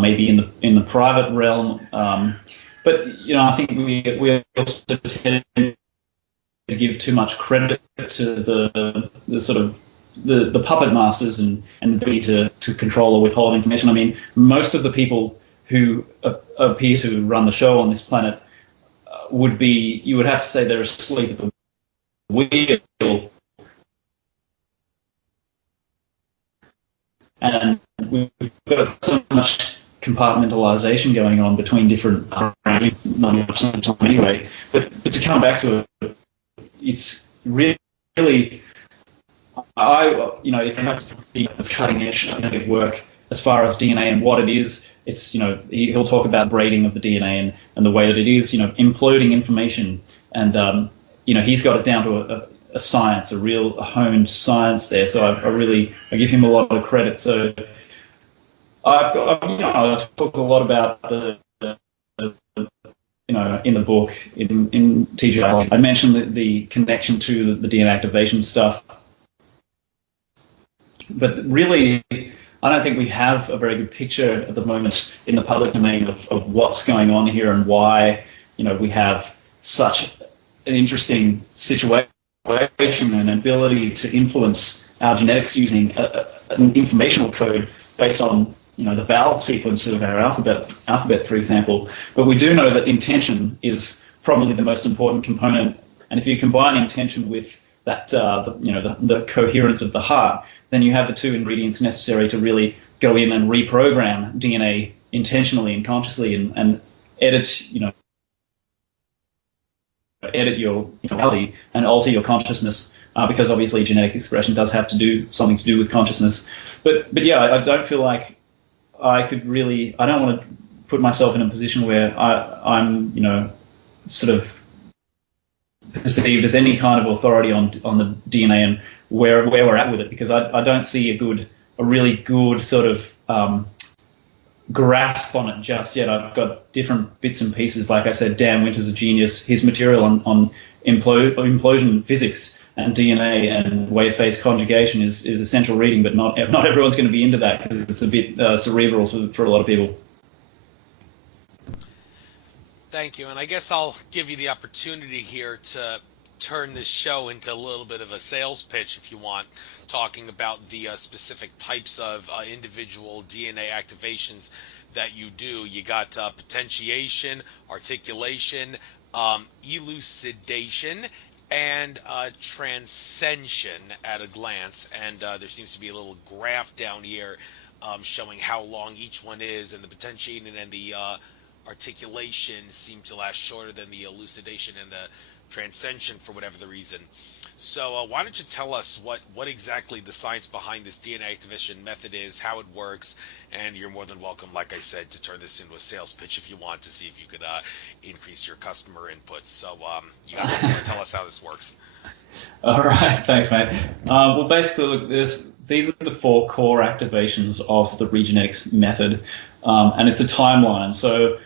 maybe in the private realm. But I think we also tend to give too much credit to the sort of the puppet masters and ability to control or withhold information. I mean, most of the people who appear to run the show on this planet you would have to say they're asleep at the wheel. And we've got so much compartmentalization going on between different 90% of the time anyway. But to come back to it, it's really, if you have to be cutting edge work as far as DNA and what it is, it's, he'll talk about braiding of the DNA and the way that it is, imploding information. And, he's got it down to a science, a honed science there. So I give him a lot of credit. So I talk a lot about in the book, in TGI. I mentioned the connection to the DNA activation stuff. But really, I don't think we have a very good picture at the moment in the public domain of what's going on here and why, we have such an interesting situation and ability to influence our genetics using an informational code based on, the vowel sequence of our alphabet, for example. But we do know that intention is probably the most important component. And if you combine intention with that, the coherence of the heart, then you have the two ingredients necessary to really go in and reprogram DNA intentionally and consciously and edit, edit your reality and alter your consciousness, because obviously genetic expression does have to do something to do with consciousness. But yeah, I don't feel like I don't want to put myself in a position where I'm, sort of perceived as any kind of authority on the DNA and where we're at with it, because I don't see a really good sort of grasp on it just yet. I've got different bits and pieces. Like I said, Dan Winter's a genius. His material on implosion physics and DNA and wave phase conjugation is essential reading, but not everyone's going to be into that because it's a bit cerebral for a lot of people. Thank you, and I guess I'll give you the opportunity here to turn this show into a little bit of a sales pitch, if you want, talking about the specific types of individual DNA activations that you do. You got potentiation, articulation, elucidation, and transcension at a glance. And there seems to be a little graph down here showing how long each one is, and the potentiation and the articulation seem to last shorter than the elucidation and the transcension for whatever the reason. So why don't you tell us what exactly the science behind this DNA activation method is, how it works, and you're more than welcome, like I said, to turn this into a sales pitch if you want, to see if you could increase your customer input. So you got to tell us how this works. All right, thanks, mate. Well, basically, look, these are the 4 core activations of the regenetics method, and it's a timeline. So,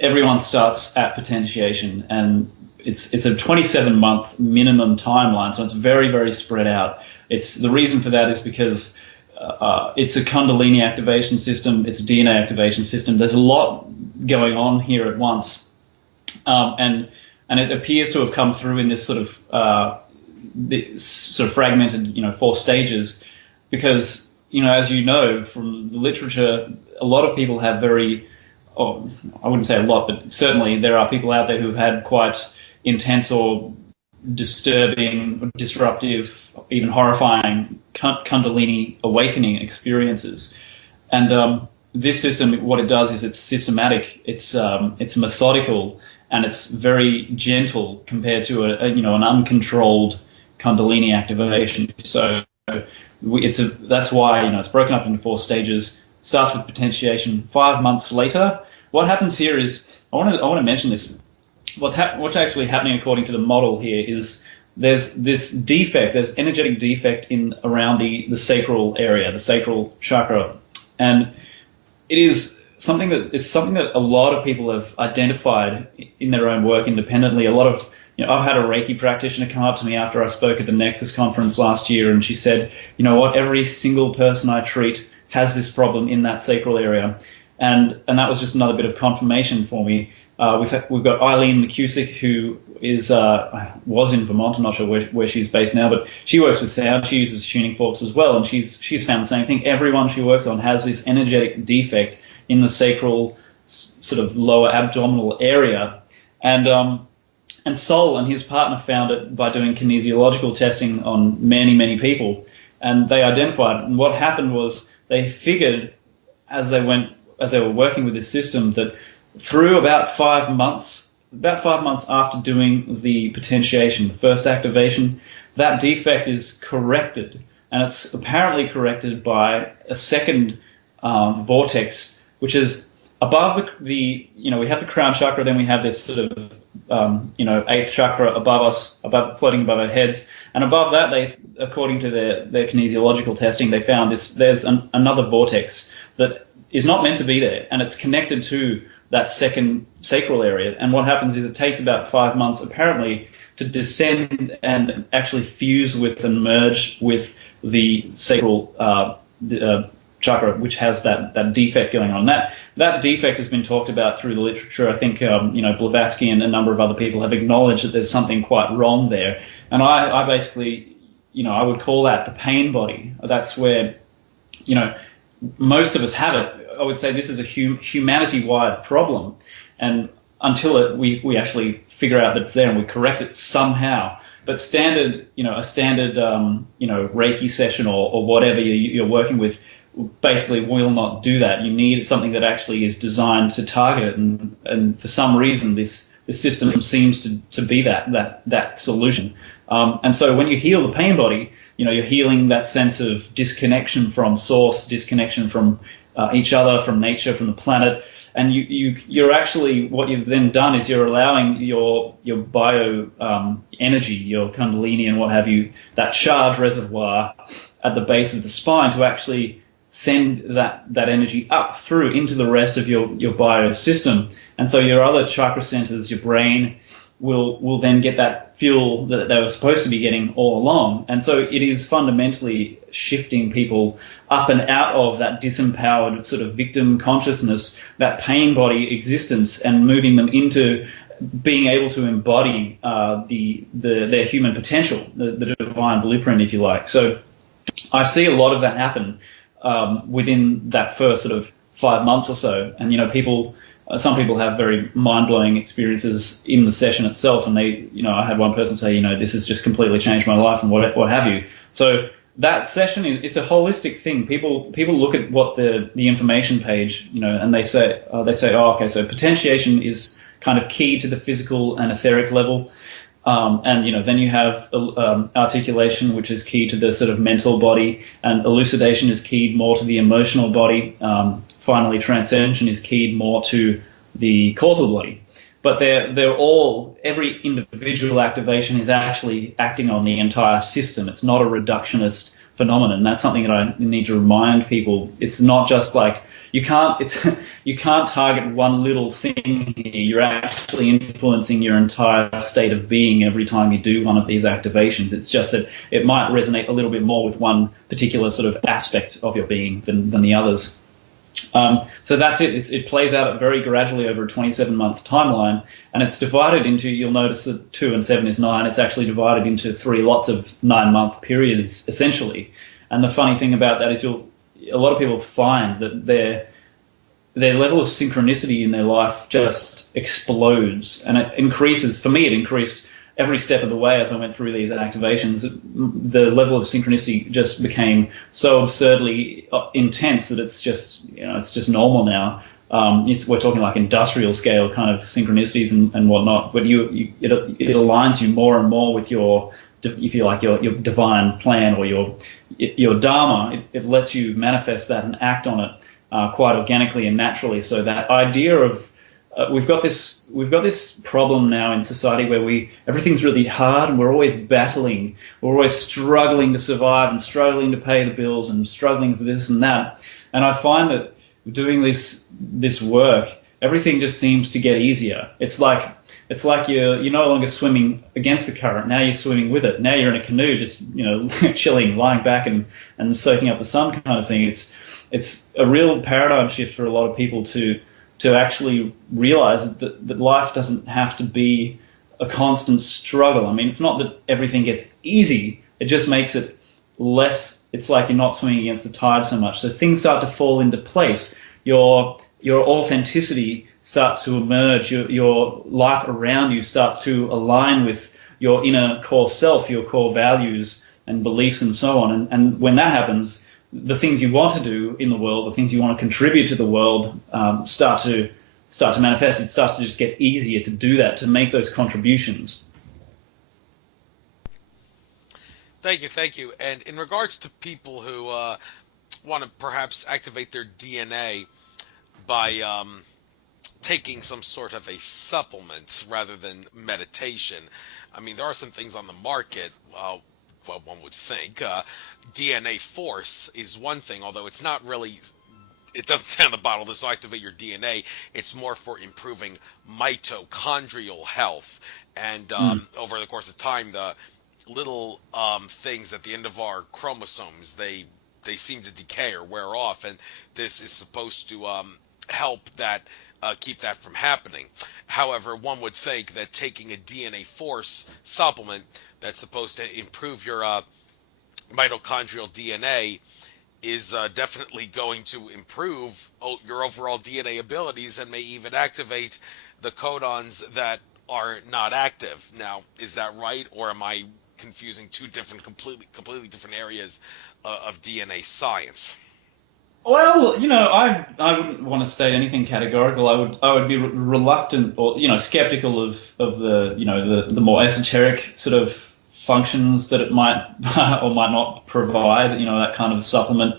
everyone starts at potentiation, and it's a 27-month minimum timeline, so it's very, very spread out. The reason for that is because it's a Kundalini activation system, it's a DNA activation system. There's a lot going on here at once, and it appears to have come through in this sort of fragmented, 4 stages, because as you know from the literature, a lot of people have I wouldn't say a lot, but certainly there are people out there who've had quite intense or disturbing, disruptive, even horrifying Kundalini awakening experiences. And this system, what it does is it's systematic, it's methodical, and it's very gentle compared to an uncontrolled Kundalini activation. So that's why it's broken up into 4 stages. Starts with potentiation 5 months later. What happens here is I want to mention this. What's actually happening according to the model here is there's this defect, there's energetic defect around the sacral area, the sacral chakra, and it is something that a lot of people have identified in their own work independently. A lot of I've had a Reiki practitioner come up to me after I spoke at the Nexus conference last year, and she said, every single person I treat has this problem in that sacral area, and that was just another bit of confirmation for me. We've got Eileen McCusick, who was in Vermont. I'm not sure where she's based now, but she works with sound. She uses tuning forks as well, and she's found the same thing. Everyone she works on has this energetic defect in the sacral sort of lower abdominal area, and Sol and his partner found it by doing kinesiological testing on many, many people, and they identified it. And what happened was they figured as they were working with this system that through about 5 months after doing the potentiation, the first activation, that defect is corrected, and it's apparently corrected by a second vortex, which is above we have the crown chakra, then we have this sort of 8th chakra above us, floating above our heads, and above that, according to their kinesiological testing, they found there's another vortex that is not meant to be there, and it's connected to that second sacral area. And what happens is it takes about 5 months apparently to descend and actually fuse with and merge with the sacral chakra, which has that defect going on. That defect has been talked about through the literature. I think Blavatsky and a number of other people have acknowledged that there's something quite wrong there. And I basically, I would call that the pain body. That's where, most of us have it. I would say this is a humanity-wide problem, and until we actually figure out that it's there and we correct it somehow. But a standard Reiki session or whatever you're working with basically will not do that. You need something that actually is designed to target it, and for some reason this system seems to be that solution. And so when you heal the pain body, you're healing that sense of disconnection from source, disconnection from each other, from nature, from the planet. And you're actually, what you've then done is you're allowing your bio energy, your kundalini and what have you, that charge reservoir at the base of the spine to actually send that energy up through into the rest of your bio system. And so your other chakra centers, your brain, will then get that fuel that they were supposed to be getting all along. And so it is fundamentally shifting people up and out of that disempowered sort of victim consciousness, that pain body existence, and moving them into being able to embody their human potential, the divine blueprint, if you like. So I see a lot of that happen within that first sort of 5 months or so. And, some people have very mind-blowing experiences in the session itself, and they, I had one person say, this has just completely changed my life, and what have you. So that session it's a holistic thing. People look at what the information page, and they say, oh, okay, so potentiation is kind of key to the physical and etheric level, and then you have articulation, which is key to the sort of mental body, and elucidation is keyed more to the emotional body. Finally, transcension is keyed more to the causal body. But they're all, every individual activation is actually acting on the entire system. It's not a reductionist phenomenon. That's something that I need to remind people. It's not just like you can't target one little thing here. You're actually influencing your entire state of being every time you do one of these activations. It's just that it might resonate a little bit more with one particular sort of aspect of your being than the others. So that's it. It plays out very gradually over a 27-month timeline, and it's divided into, you'll notice that 2 and 7 is 9. It's actually divided into 3 lots of 9-month periods, essentially. And the funny thing about that is a lot of people find that their level of synchronicity in their life just explodes, and it increases. For me, it increased every step of the way as I went through these activations. The level of synchronicity just became so absurdly intense that it's just normal now. We're talking like industrial scale kind of synchronicities and whatnot, but it aligns you more and more with your, if you like, your divine plan or your dharma. It lets you manifest that and act on it quite organically and naturally. So that idea of we've got this problem now in society where everything's really hard and we're always battling, we're always struggling to survive and struggling to pay the bills and struggling for this and that. And I find that doing this work, everything just seems to get easier. It's like you're no longer swimming against the current. Now you're swimming with it. Now you're in a canoe, just chilling, lying back and soaking up the sun kind of thing. It's a real paradigm shift for a lot of people to actually realize that life doesn't have to be a constant struggle. I mean, it's not that everything gets easy. It just makes it less. It's like you're not swimming against the tide so much. So things start to fall into place. Your authenticity starts to emerge. Your life around you starts to align with your inner core self, your core values and beliefs and so on. And when that happens, the things you want to do in the world, the things you want to contribute to the world, start to manifest. It starts to just get easier to do that, to make those contributions. Thank you. And in regards to people who want to perhaps activate their DNA by taking some sort of a supplement rather than meditation, I mean, there are some things on the market. Well, one would think DNA Force is one thing, although it's not really. It doesn't say on the bottle this will activate your DNA. It's more for improving mitochondrial health, and over the course of time, little things at the end of our chromosomes. They seem to decay or wear off, and this is supposed to help that keep that from happening. However, one would think that taking a DNA force supplement that's supposed to improve your mitochondrial DNA is definitely going to improve your overall DNA abilities and may even activate the codons that are not active. Now, is that right, or am I confusing two different, completely different areas of DNA science? Well, I wouldn't want to state anything categorical. I would be reluctant or skeptical of the more esoteric sort of functions that it might or might not provide. That kind of supplement.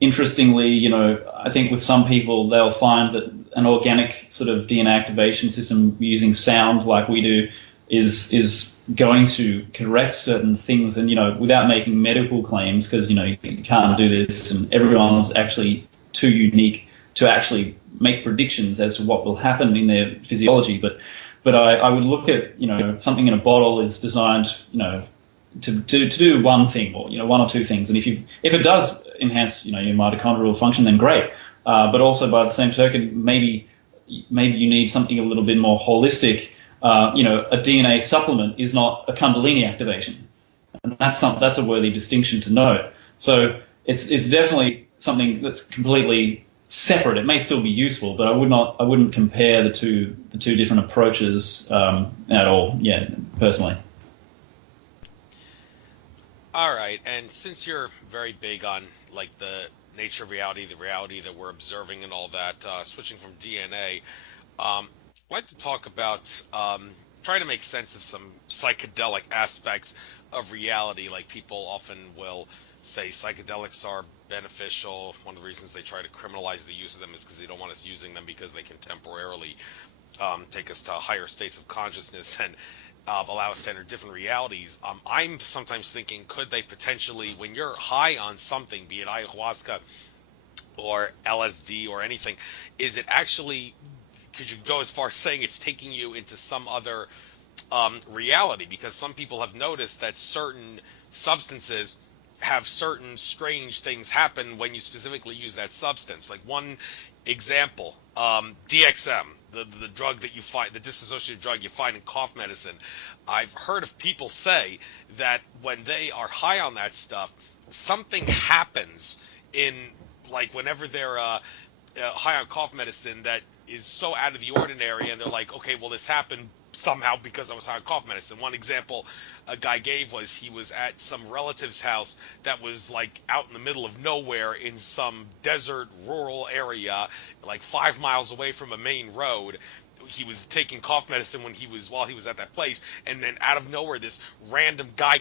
Interestingly, I think with some people they'll find that an organic sort of DNA activation system using sound like we do is going to correct certain things, and without making medical claims, because you can't do this, and everyone's actually too unique to actually make predictions as to what will happen in their physiology. But I would look at something in a bottle is designed to do one thing, or one or two things, and if it does enhance your mitochondrial function, then great. But also by the same token, maybe you need something a little bit more holistic. A DNA supplement is not a Kundalini activation, and that's a worthy distinction to note. So it's definitely something that's completely separate. It may still be useful, but I wouldn't compare the two different approaches at all. Yeah, personally. All right, and since you're very big on like the nature of reality, the reality that we're observing, and all that, switching from DNA. I'd like to talk about trying to make sense of some psychedelic aspects of reality. Like people often will say psychedelics are beneficial. One of the reasons they try to criminalize the use of them is because they don't want us using them because they can temporarily take us to higher states of consciousness and allow us to enter different realities. I'm sometimes thinking, could they potentially, when you're high on something, be it ayahuasca or LSD or anything, is it actually, could you go as far as saying it's taking you into some other reality? Because some people have noticed that certain substances have certain strange things happen when you specifically use that substance. Like one example, DXM, the drug that you find, the disassociated drug you find in cough medicine. I've heard of people say that when they are high on that stuff, something happens in, like, whenever they're high on cough medicine that is so out of the ordinary, and they're like, okay, well, this happened somehow because I was high on cough medicine. One example a guy gave was he was at some relative's house that was like out in the middle of nowhere in some desert rural area, like 5 miles away from a main road. He was taking cough medicine while he was at that place, and then out of nowhere this random guy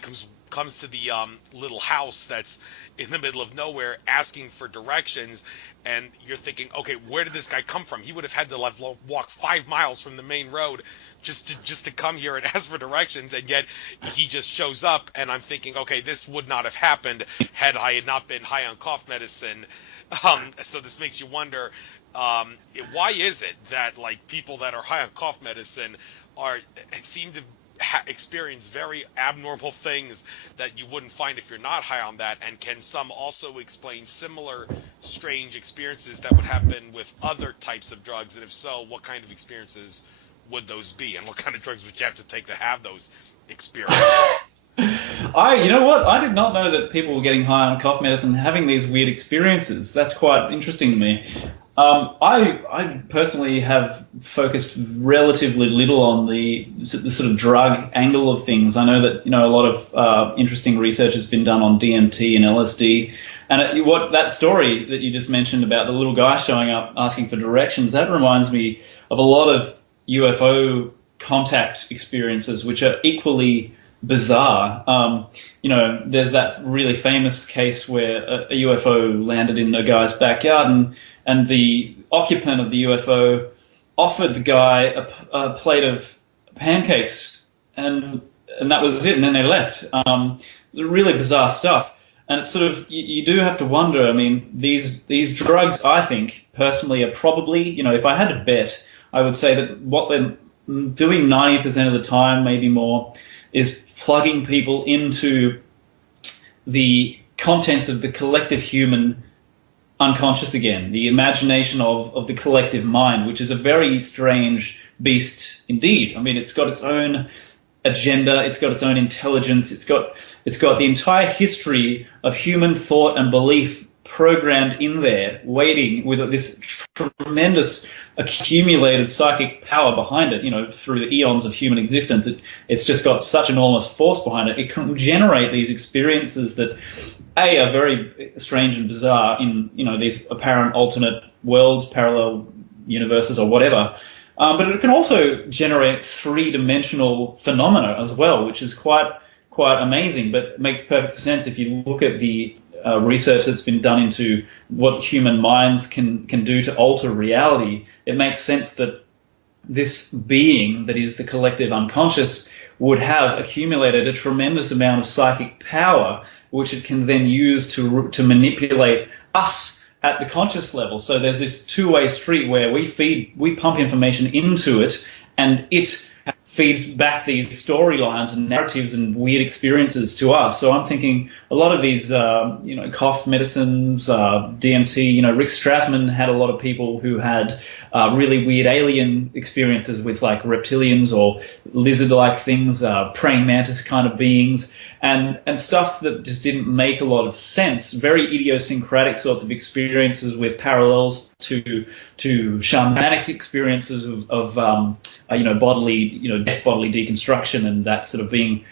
comes to the little house that's in the middle of nowhere asking for directions, and you're thinking, okay, where did this guy come from? He would have had to walk 5 miles from the main road just to come here and ask for directions, and yet he just shows up, and I'm thinking, okay, this would not have happened had I had not been high on cough medicine. So this makes you wonder, why is it that like people that are high on cough medicine seem to experience very abnormal things that you wouldn't find if you're not high on that? And can some also explain similar strange experiences that would happen with other types of drugs? And if so, what kind of experiences would those be? And what kind of drugs would you have to take to have those experiences? You know what? I did not know that people were getting high on cough medicine having these weird experiences. That's quite interesting to me. I personally have focused relatively little on the sort of drug angle of things. I know that a lot of interesting research has been done on DMT and LSD, and what that story that you just mentioned about the little guy showing up asking for directions, that reminds me of a lot of UFO contact experiences, which are equally bizarre. There's that really famous case where a UFO landed in a guy's backyard, and the occupant of the UFO offered the guy a plate of pancakes, and that was it, and then they left. Really bizarre stuff. And it's sort of, you do have to wonder, I mean, these drugs, I think, personally, are probably, if I had to bet, I would say that what they're doing 90% of the time, maybe more, is plugging people into the contents of the collective human unconscious again, the imagination of the collective mind, which is a very strange beast indeed. I mean, it's got its own agenda, it's got its own intelligence, it's got the entire history of human thought and belief programmed in there, waiting with this tremendous accumulated psychic power behind it, through the eons of human existence. It's just got such enormous force behind it. It can generate these experiences that, are very strange and bizarre in, these apparent alternate worlds, parallel universes, or whatever. But it can also generate three-dimensional phenomena as well, which is quite amazing, but makes perfect sense if you look at the research that's been done into what human minds can do to alter reality. It makes sense that this being that is the collective unconscious would have accumulated a tremendous amount of psychic power, which it can then use to manipulate us at the conscious level. So there's this two-way street where we pump information into it, and it feeds back these storylines and narratives and weird experiences to us. So I'm thinking a lot of these, cough medicines, DMT. Rick Strassman had a lot of people who had really weird alien experiences with like reptilians or lizard-like things, praying mantis kind of beings, and stuff that just didn't make a lot of sense. Very idiosyncratic sorts of experiences with parallels to shamanic experiences of bodily, death, bodily deconstruction, and that sort of being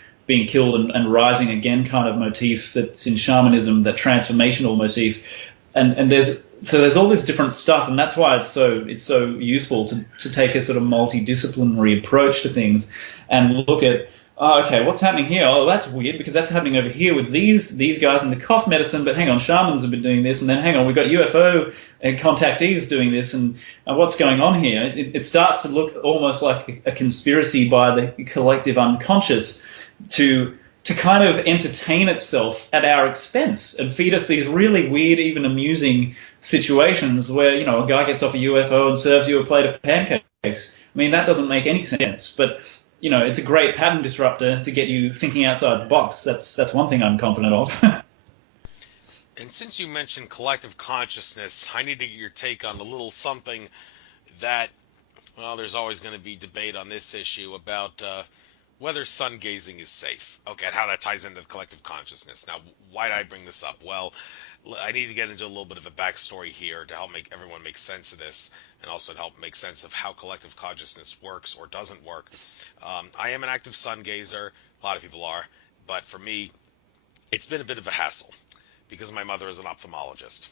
killed and rising again kind of motif that's in shamanism, that transformational motif, and there's all this different stuff, and that's why it's so useful to take a sort of multidisciplinary approach to things and look at, okay, what's happening here? Oh, that's weird because that's happening over here with these guys in the cough medicine, but hang on, shamans have been doing this, and then hang on, we've got UFO and contactees doing this, and what's going on here? It starts to look almost like a conspiracy by the collective unconscious to kind of entertain itself at our expense and feed us these really weird, even amusing situations where, a guy gets off a UFO and serves you a plate of pancakes. I mean, that doesn't make any sense, but it's a great pattern disruptor to get you thinking outside the box. That's one thing I'm confident of. And since you mentioned collective consciousness, I need to get your take on a little something that, well, there's always going to be debate on this issue about whether sun gazing is safe. Okay, and how that ties into the collective consciousness. Now, why did I bring this up? Well, I need to get into a little bit of a backstory here to help make everyone make sense of this, and also to help make sense of how collective consciousness works or doesn't work. I am an active sun gazer. A lot of people are. But for me, it's been a bit of a hassle because my mother is an ophthalmologist.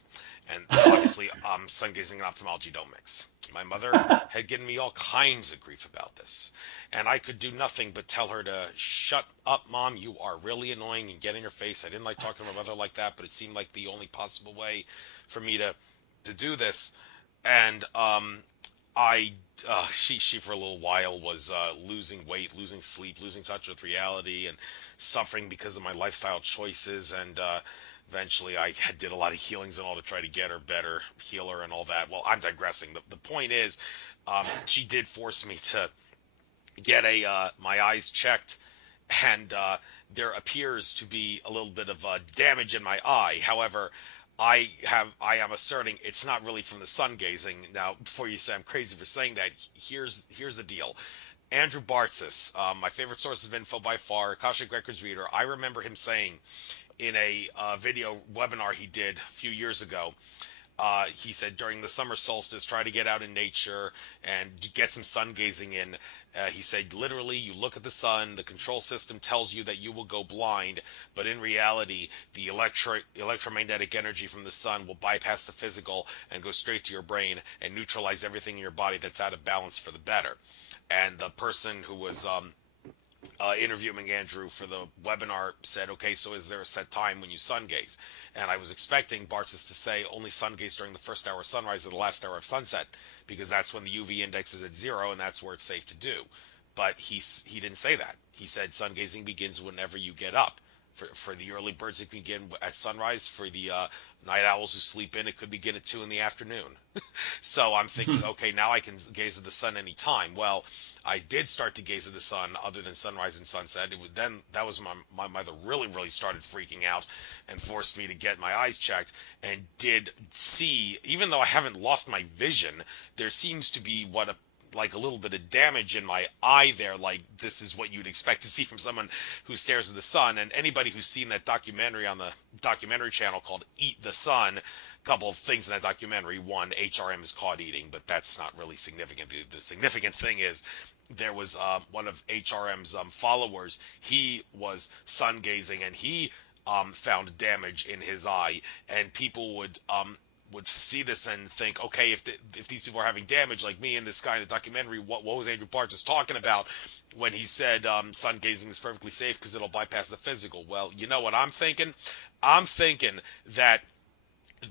And obviously, sun gazing and ophthalmology don't mix. My mother had given me all kinds of grief about this. And I could do nothing but tell her to shut up, Mom. You are really annoying and get in your face. I didn't like talking to my mother like that, but it seemed like the only possible way for me to do this. And she for a little while was losing weight, losing sleep, losing touch with reality, and suffering because of my lifestyle choices. And eventually I did a lot of healings and all to try to get her better, heal her and all that. Well, I'm digressing. The point is, she did force me to get my eyes checked, and there appears to be a little bit of damage in my eye. However, I am asserting it's not really from the sun gazing. Now, before you say I'm crazy for saying that, here's the deal. Andrew Bartzis, my favorite source of info by far, Akashic Records reader, I remember him saying in a video webinar he did a few years ago, he said during the summer solstice, try to get out in nature and get some sun gazing in. He said literally, you look at the sun, the control system tells you that you will go blind, but in reality, the electromagnetic energy from the sun will bypass the physical and go straight to your brain and neutralize everything in your body that's out of balance for the better. And the person who was interviewing Andrew for the webinar said, okay, so is there a set time when you sun gaze? And I was expecting Bartzis to say only sun gaze during the first hour of sunrise or the last hour of sunset, because that's when the UV index is at 0 and that's where it's safe to do. But he didn't say that. He said sun gazing begins whenever you get up For the early birds, it can begin at sunrise. For the night owls who sleep in, it could begin at 2 in the afternoon. So I'm thinking, okay, now I can gaze at the sun anytime. Well, I did start to gaze at the sun other than sunrise and sunset. Then that was my mother really started freaking out and forced me to get my eyes checked, and did see, even though I haven't lost my vision, there seems to be like a little bit of damage in my eye there. Like, this is what you'd expect to see from someone who stares at the sun. And anybody who's seen that documentary on the documentary channel called Eat the Sun, a couple of things in that documentary. One, HRM is caught eating, but that's not really significant. The significant thing is there was one of HRM's followers. He was sun gazing, and he found damage in his eye, and people would see this and think, okay, if these people are having damage, like me and this guy in the documentary, what was Andrew Partridge talking about when he said sun gazing is perfectly safe because it'll bypass the physical? Well, you know what I'm thinking? I'm thinking that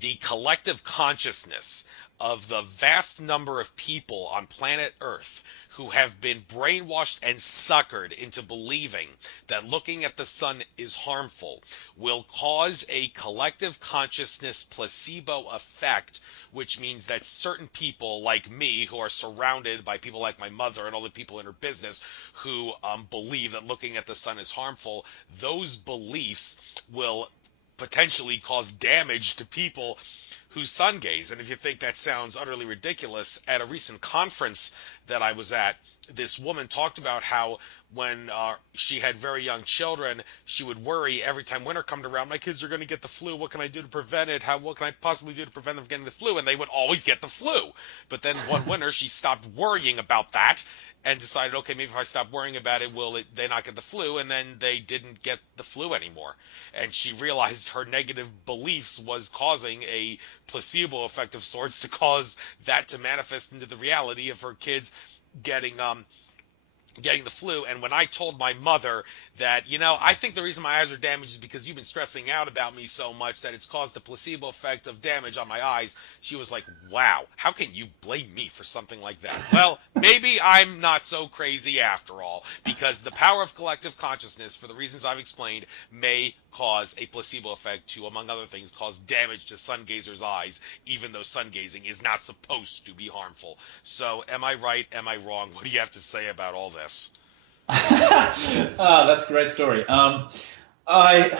the collective consciousness of the vast number of people on planet Earth who have been brainwashed and suckered into believing that looking at the sun is harmful will cause a collective consciousness placebo effect, which means that certain people like me, who are surrounded by people like my mother and all the people in her business who believe that looking at the sun is harmful, those beliefs will potentially cause damage to people who sun gaze. And if you think that sounds utterly ridiculous, at a recent conference that I was at, this woman talked about how when she had very young children, she would worry every time winter come around, my kids are going to get the flu. What can I do to prevent it? What can I possibly do to prevent them from getting the flu? And they would always get the flu. But then one winter, she stopped worrying about that and decided, okay, maybe if I stop worrying about it, they not get the flu? And then they didn't get the flu anymore. And she realized her negative beliefs was causing a placebo effect of sorts to cause that to manifest into the reality of her kids getting the flu. And when I told my mother that, I think the reason my eyes are damaged is because you've been stressing out about me so much that it's caused a placebo effect of damage on my eyes, she was like, wow, how can you blame me for something like that? Well, maybe I'm not so crazy after all, because the power of collective consciousness, for the reasons I've explained, may cause a placebo effect to, among other things, cause damage to sun gazers' eyes, even though sun gazing is not supposed to be harmful. So am I right? Am I wrong? What do you have to say about all this? That's a great story. I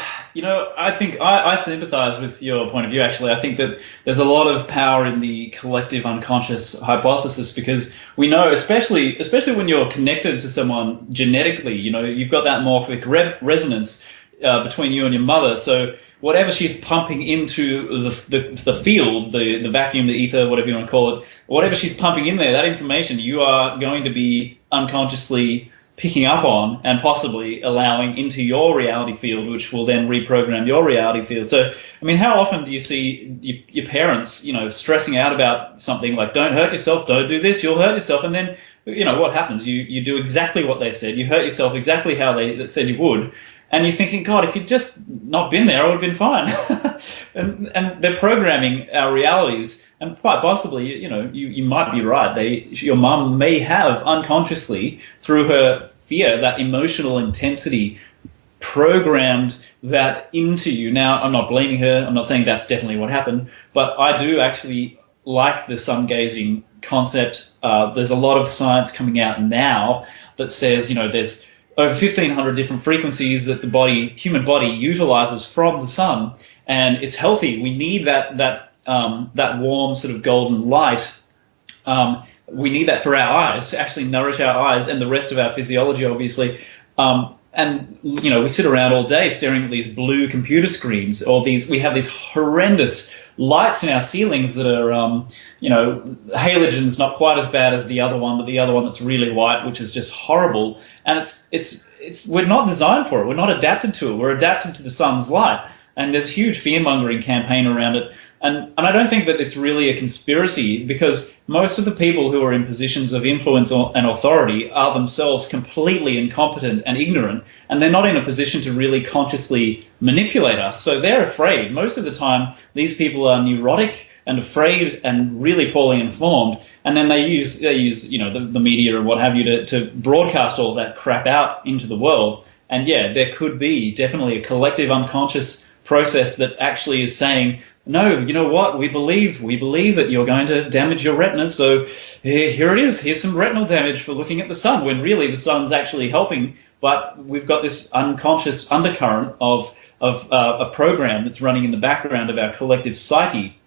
think I sympathize with your point of view, actually. I think that there's a lot of power in the collective unconscious hypothesis, because we know, especially when you're connected to someone genetically, you've got that morphic resonance between you and your mother. So whatever she's pumping into the field, the vacuum, the ether, whatever you want to call it, whatever she's pumping in there, that information you are going to be unconsciously picking up on and possibly allowing into your reality field, which will then reprogram your reality field. So, I mean, how often do you see your parents, stressing out about something like, don't hurt yourself, don't do this, you'll hurt yourself. And then, what happens? You do exactly what they said. You hurt yourself exactly how they said you would. And you're thinking, God, if you'd just not been there, I would have been fine. and they're programming our realities. And quite possibly, you might be right. Your mum may have unconsciously, through her fear, that emotional intensity, programmed that into you. Now, I'm not blaming her. I'm not saying that's definitely what happened. But I do actually like the sun gazing concept. There's a lot of science coming out now that says, there's over 1,500 different frequencies that the human body utilizes from the sun, and it's healthy. We need that warm sort of golden light. We need that for our eyes, to actually nourish our eyes and the rest of our physiology, obviously. And we sit around all day staring at these blue computer screens, we have these horrendous lights in our ceilings that are, halogens, not quite as bad as the other one, but the other one that's really white, which is just horrible. And we're not designed for it. We're not adapted to it. We're adapted to the sun's light. And there's a huge fear-mongering campaign around it. And I don't think that it's really a conspiracy, because most of the people who are in positions of influence and authority are themselves completely incompetent and ignorant, and they're not in a position to really consciously manipulate us. So they're afraid. Most of the time, these people are neurotic and afraid and really poorly informed, and then they use the media and what have you to broadcast all that crap out into the world. And yeah, there could be definitely a collective unconscious process that actually is saying, no, you know what? We believe that you're going to damage your retina. So here it is. Here's some retinal damage for looking at the sun, when really the sun's actually helping. But we've got this unconscious undercurrent of a program that's running in the background of our collective psyche.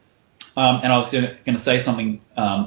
And I was going to say something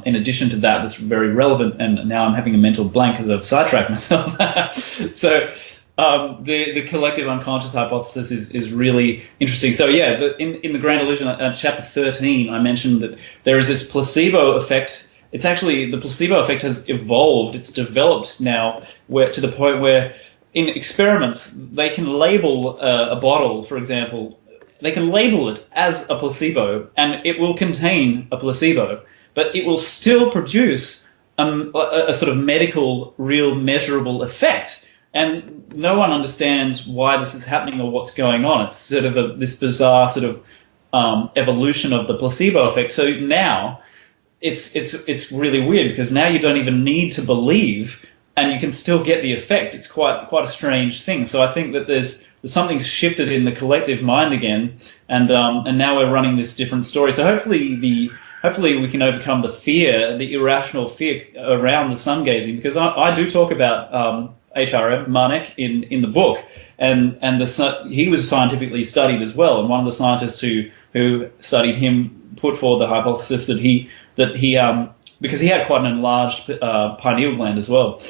in addition to that that's very relevant, and now I'm having a mental blank because I've sidetracked myself. So the collective unconscious hypothesis is really interesting. So yeah, in the Grand Illusion, chapter 13, I mentioned that there is this placebo effect. It's actually, the placebo effect has evolved. It's developed now to the point where in experiments they can label a bottle, for example. They can label it as a placebo, and it will contain a placebo, but it will still produce a sort of medical, real, measurable effect. And no one understands why this is happening or what's going on. It's sort of this bizarre sort of evolution of the placebo effect. So now it's really weird, because now you don't even need to believe, and you can still get the effect. It's quite a strange thing. So I think that there's something shifted in the collective mind again, and now we're running this different story. So hopefully we can overcome the fear, the irrational fear around the sun gazing, because I do talk about H.R.M. Marnek in the book, and he was scientifically studied as well, and one of the scientists who studied him put forward the hypothesis that he because he had quite an enlarged pineal gland as well,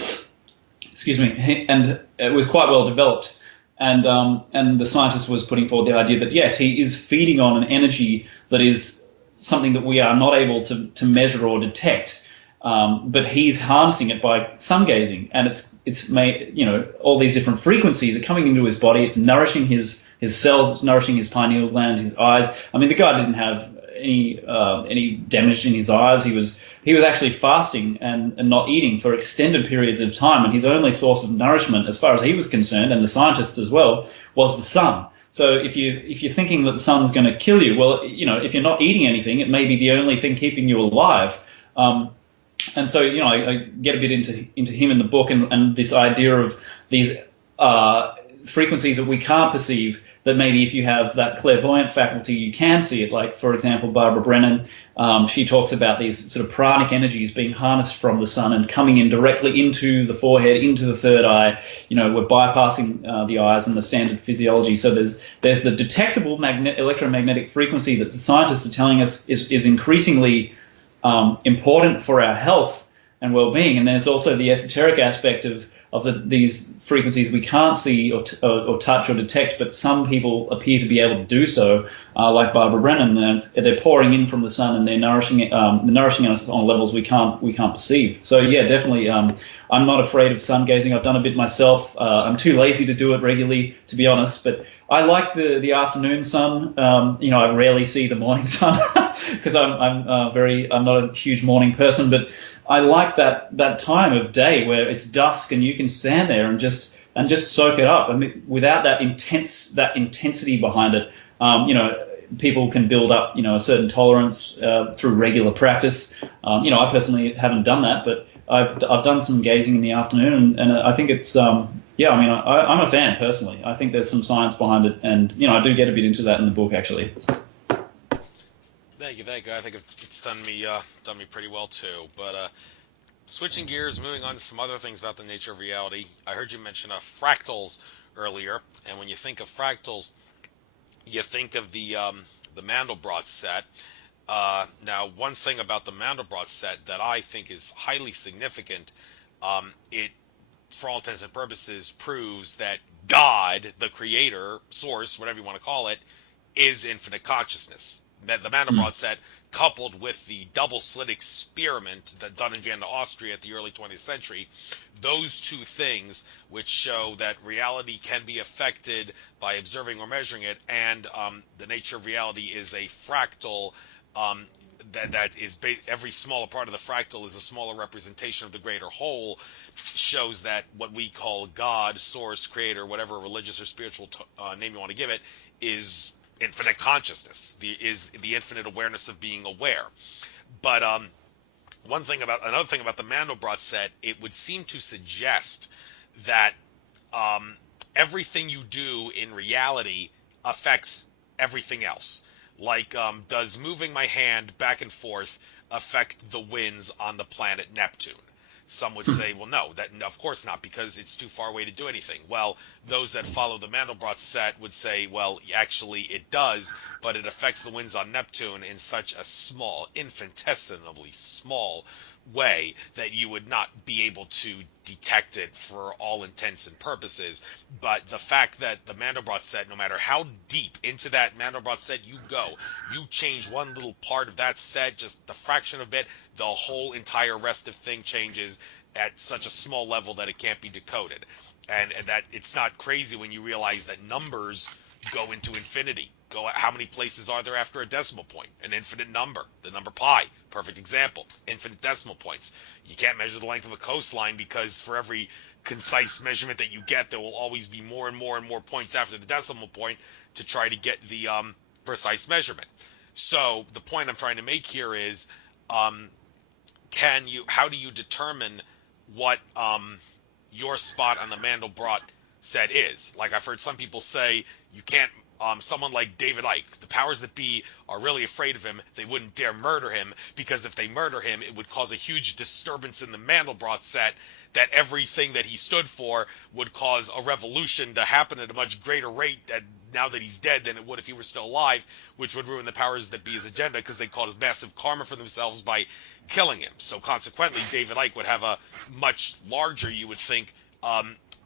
excuse me, and it was quite well developed. And the scientist was putting forward the idea that yes, he is feeding on an energy that is something that we are not able to measure or detect, but he's harnessing it by sun gazing, and it's made, all these different frequencies are coming into his body. It's nourishing his cells, it's nourishing his pineal gland, his eyes. I mean, the guy didn't have any damage in his eyes. He was actually fasting and not eating for extended periods of time, and his only source of nourishment, as far as he was concerned, and the scientists as well, was the sun. So if you're thinking that the sun's going to kill you, well, if you're not eating anything, it may be the only thing keeping you alive. And so I get a bit into him in the book, and this idea of these frequencies that we can't perceive, that maybe if you have that clairvoyant faculty, you can see it. Like, for example, Barbara Brennan, she talks about these sort of pranic energies being harnessed from the sun and coming in directly into the forehead, into the third eye. We're bypassing the eyes and the standard physiology. So there's the detectable electromagnetic frequency that the scientists are telling us is increasingly important for our health and well-being. And there's also the esoteric aspect of these frequencies we can't see or touch or detect, but some people appear to be able to do so, like Barbara Brennan. They're pouring in from the sun, and they're nourishing us on levels we can't perceive. So yeah, definitely, I'm not afraid of sun gazing. I've done a bit myself. I'm too lazy to do it regularly, to be honest, but I like the afternoon sun. I rarely see the morning sun because I'm not a huge morning person, but I like that time of day where it's dusk and you can stand there and just soak it up. I mean, without that intensity behind it, people can build up, a certain tolerance through regular practice. I personally haven't done that, but I've done some gazing in the afternoon, and I think it's I'm a fan personally. I think there's some science behind it, and I do get a bit into that in the book actually. Thank you. I think it's done me pretty well too. But switching gears, moving on to some other things about the nature of reality. I heard you mention fractals earlier, and when you think of fractals, you think of the Mandelbrot set. Now, one thing about the Mandelbrot set that I think is highly significant, it, for all intents and purposes, proves that God, the creator, source, whatever you want to call it, is infinite consciousness. The Mandelbrot set, coupled with the double-slit experiment that done in Vienna, Austria at the early 20th century, those two things, which show that reality can be affected by observing or measuring it, and the nature of reality is a fractal, that is every smaller part of the fractal is a smaller representation of the greater whole, shows that what we call God, source, creator, whatever religious or spiritual name you want to give it, is infinite consciousness, is the infinite awareness of being aware. But another thing about the Mandelbrot set, it would seem to suggest that everything you do in reality affects everything else. Like, does moving my hand back and forth affect the winds on the planet Neptune? Some would say, well, no, that of course not, because it's too far away to do anything. Well, those that follow the Mandelbrot set would say, well, actually it does, but it affects the winds on Neptune in such a small, infinitesimally small way that you would not be able to detect it for all intents and purposes. But the fact that the Mandelbrot set, no matter how deep into that Mandelbrot set you go, you change one little part of that set, just the fraction of it, the whole entire rest of thing changes at such a small level that it can't be decoded. And that it's not crazy when you realize that numbers go into infinity. How many places are there after a decimal point? An infinite number. The number pi, perfect example. Infinite decimal points. You can't measure the length of a coastline because for every concise measurement that you get, there will always be more and more and more points after the decimal point to try to get the precise measurement. So the point I'm trying to make here is, how do you determine what your spot on the Mandelbrot set is? Like, I've heard some people say you can't. Someone like David Icke, the powers that be are really afraid of him. They wouldn't dare murder him because if they murder him, it would cause a huge disturbance in the Mandelbrot set, that everything that he stood for would cause a revolution to happen at a much greater rate now that he's dead than it would if he were still alive, which would ruin the powers that be's agenda because they cause massive karma for themselves by killing him. So consequently, David Icke would have a much larger, you would think,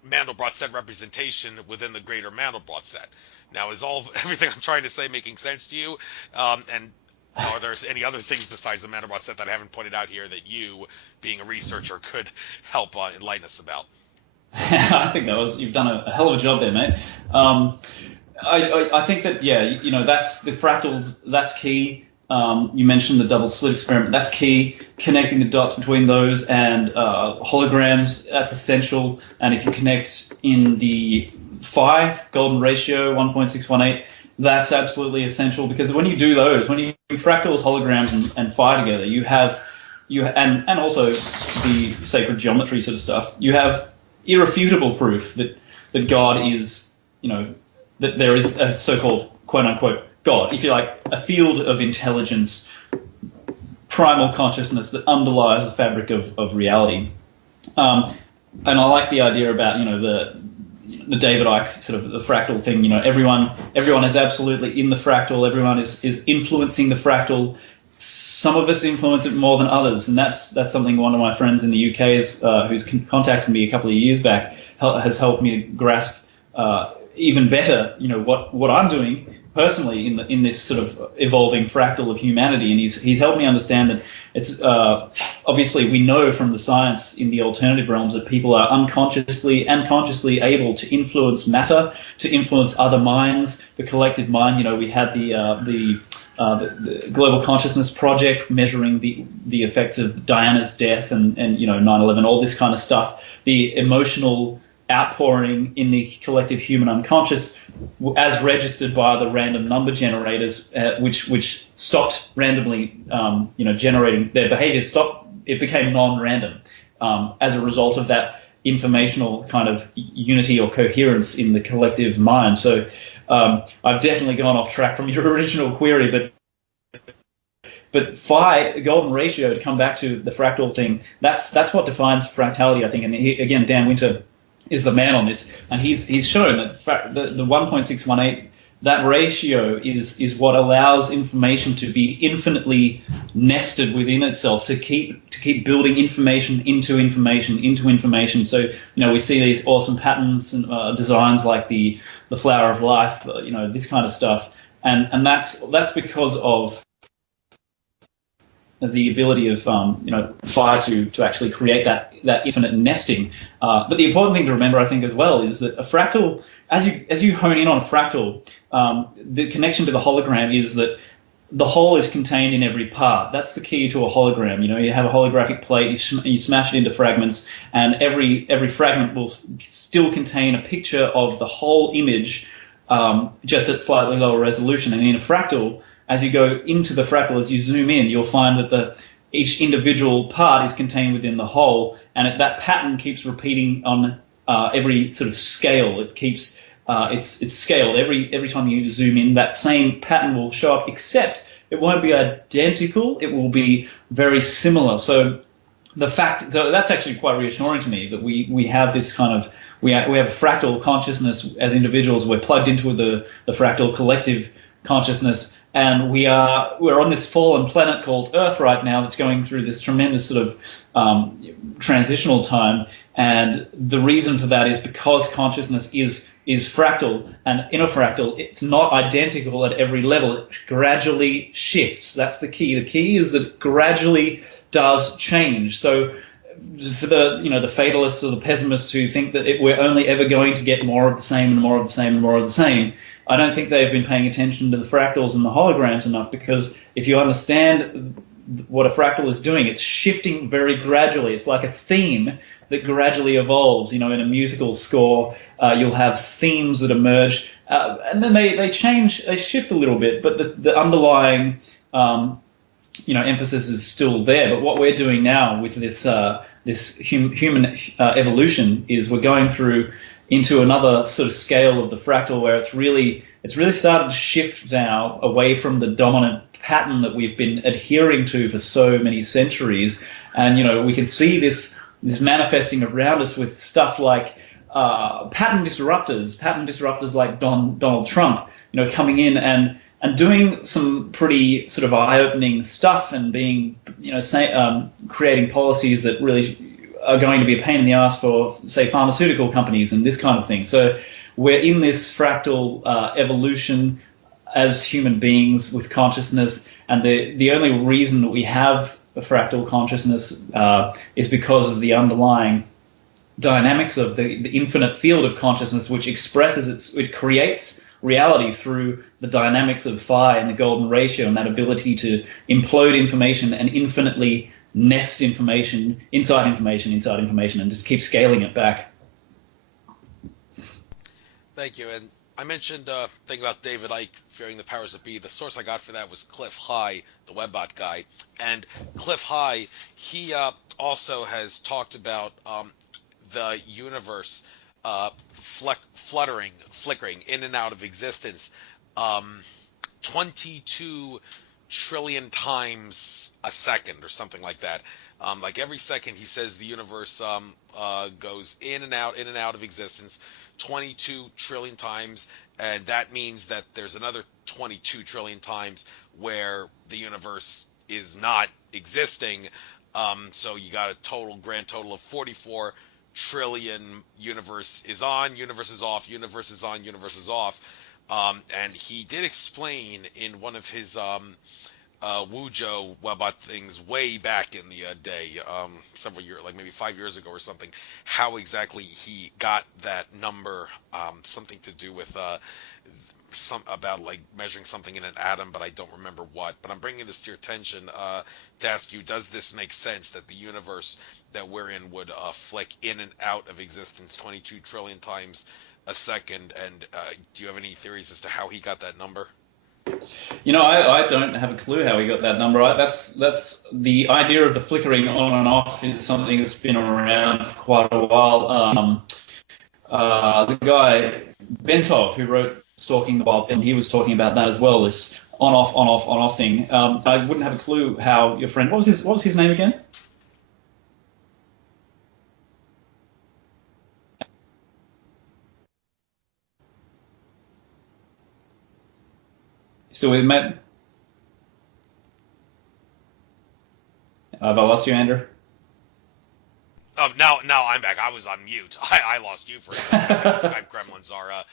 Mandelbrot set representation within the greater Mandelbrot set. Now, is everything I'm trying to say making sense to you? And are there any other things besides the Mandelbrot set that I haven't pointed out here that you, being a researcher, could help enlighten us about? I think you've done a hell of a job there, mate. I think that, that's the fractals, that's key. You mentioned the double slit experiment, that's key. Connecting the dots between those and holograms, that's essential. And if you connect in the phi golden ratio 1.618, that's absolutely essential, because when you do those, when you fractals, holograms, and phi together, and also the sacred geometry sort of stuff, you have irrefutable proof that God is, that there is a so-called quote-unquote God, if you like, a field of intelligence, primal consciousness that underlies the fabric of reality. And I like the idea about, the David Icke sort of the fractal thing. Everyone is absolutely in the fractal. Everyone is influencing the fractal. Some of us influence it more than others, and that's something one of my friends in the UK who's contacted me a couple of years back has helped me to grasp even better. What I'm doing personally in this sort of evolving fractal of humanity, and he's helped me understand that it's obviously we know from the science in the alternative realms that people are unconsciously and consciously able to influence matter, to influence other minds, the collective mind. We had the Global Consciousness Project measuring the effects of Diana's death and 9/11, all this kind of stuff, the emotional outpouring in the collective human unconscious as registered by the random number generators, which stopped randomly, generating their behavior. It became non-random as a result of that informational kind of unity or coherence in the collective mind. So I've definitely gone off track from your original query, but phi, golden ratio, to come back to the fractal thing, that's what defines fractality, I think. And again, Dan Winter is the man on this, and he's shown that the 1.618, that ratio is what allows information to be infinitely nested within itself, to keep building information into information into information. So we see these awesome patterns and designs like the flower of life, this kind of stuff, and that's because of the ability of phi to actually create that infinite nesting. But the important thing to remember, I think, as well, is that a fractal, as you hone in on a fractal, the connection to the hologram is that the whole is contained in every part. That's the key to a hologram. You have a holographic plate, you smash it into fragments, and every fragment will still contain a picture of the whole image, just at slightly lower resolution. And in a fractal, as you go into the fractal, as you zoom in, you'll find that each individual part is contained within the whole, and that pattern keeps repeating on every sort of scale. It keeps it's scaled every time you zoom in. That same pattern will show up, except it won't be identical. It will be very similar. So that's actually quite reassuring to me that we have this kind of we have a fractal consciousness as individuals. We're plugged into the fractal collective consciousness, and we're on this fallen planet called Earth right now that's going through this tremendous sort of transitional time. And the reason for that is because consciousness is fractal, and in a fractal, it's not identical at every level. It gradually shifts. That's the key. The key is that it gradually does change. So for the fatalists or the pessimists who think that we're only ever going to get more of the same and more of the same and more of the same, I don't think they've been paying attention to the fractals and the holograms enough, because if you understand what a fractal is doing, it's shifting very gradually. It's like a theme that gradually evolves. In a musical score, you'll have themes that emerge, and then they change, they shift a little bit, but the underlying emphasis is still there. But what we're doing now with this human evolution is we're going through into another sort of scale of the fractal, where it's really started to shift now away from the dominant pattern that we've been adhering to for so many centuries. And we can see this manifesting around us with stuff like pattern disruptors like Donald Trump, coming in and doing some pretty sort of eye-opening stuff, and being, creating policies that really are going to be a pain in the ass for, say, pharmaceutical companies and this kind of thing. So we're in this fractal evolution as human beings with consciousness, and the only reason that we have a fractal consciousness is because of the underlying dynamics of the infinite field of consciousness, which it creates reality through the dynamics of phi and the golden ratio, and that ability to implode information and infinitely nest information inside information inside information, and just keep scaling it back. Thank you. And I mentioned thing about David Icke fearing the powers that be. The source I got for that was Cliff High, the Webbot guy. And Cliff High, he also has talked about the universe flickering in and out of existence 22 trillion times a second or something like that. Like every second, he says the universe goes in and out of existence 22 trillion times, and that means that there's another 22 trillion times where the universe is not existing. So you got a grand total of 44 trillion. Universe is on, universe is off, universe is on, universe is off. And he did explain in one of his Wujo Webbot things way back in the day, several years, like maybe 5 years ago or something, how exactly he got that number, something to do with about like measuring something in an atom, but I don't remember what. But I'm bringing this to your attention to ask you, does this make sense that the universe that we're in would flick in and out of existence 22 trillion times a second? And do you have any theories as to how he got that number? I don't have a clue how he got that number. That's the idea of the flickering on and off is something that's been around for quite a while. The guy Bentov, who wrote Stalking the Wild, and he was talking about that as well, this on off thing. I wouldn't have a clue how your friend, what was his name again? Still with me, Matt? Have I lost you, Andrew? Oh, now I'm back. I was on mute. I lost you for a second. I think the Skype gremlins are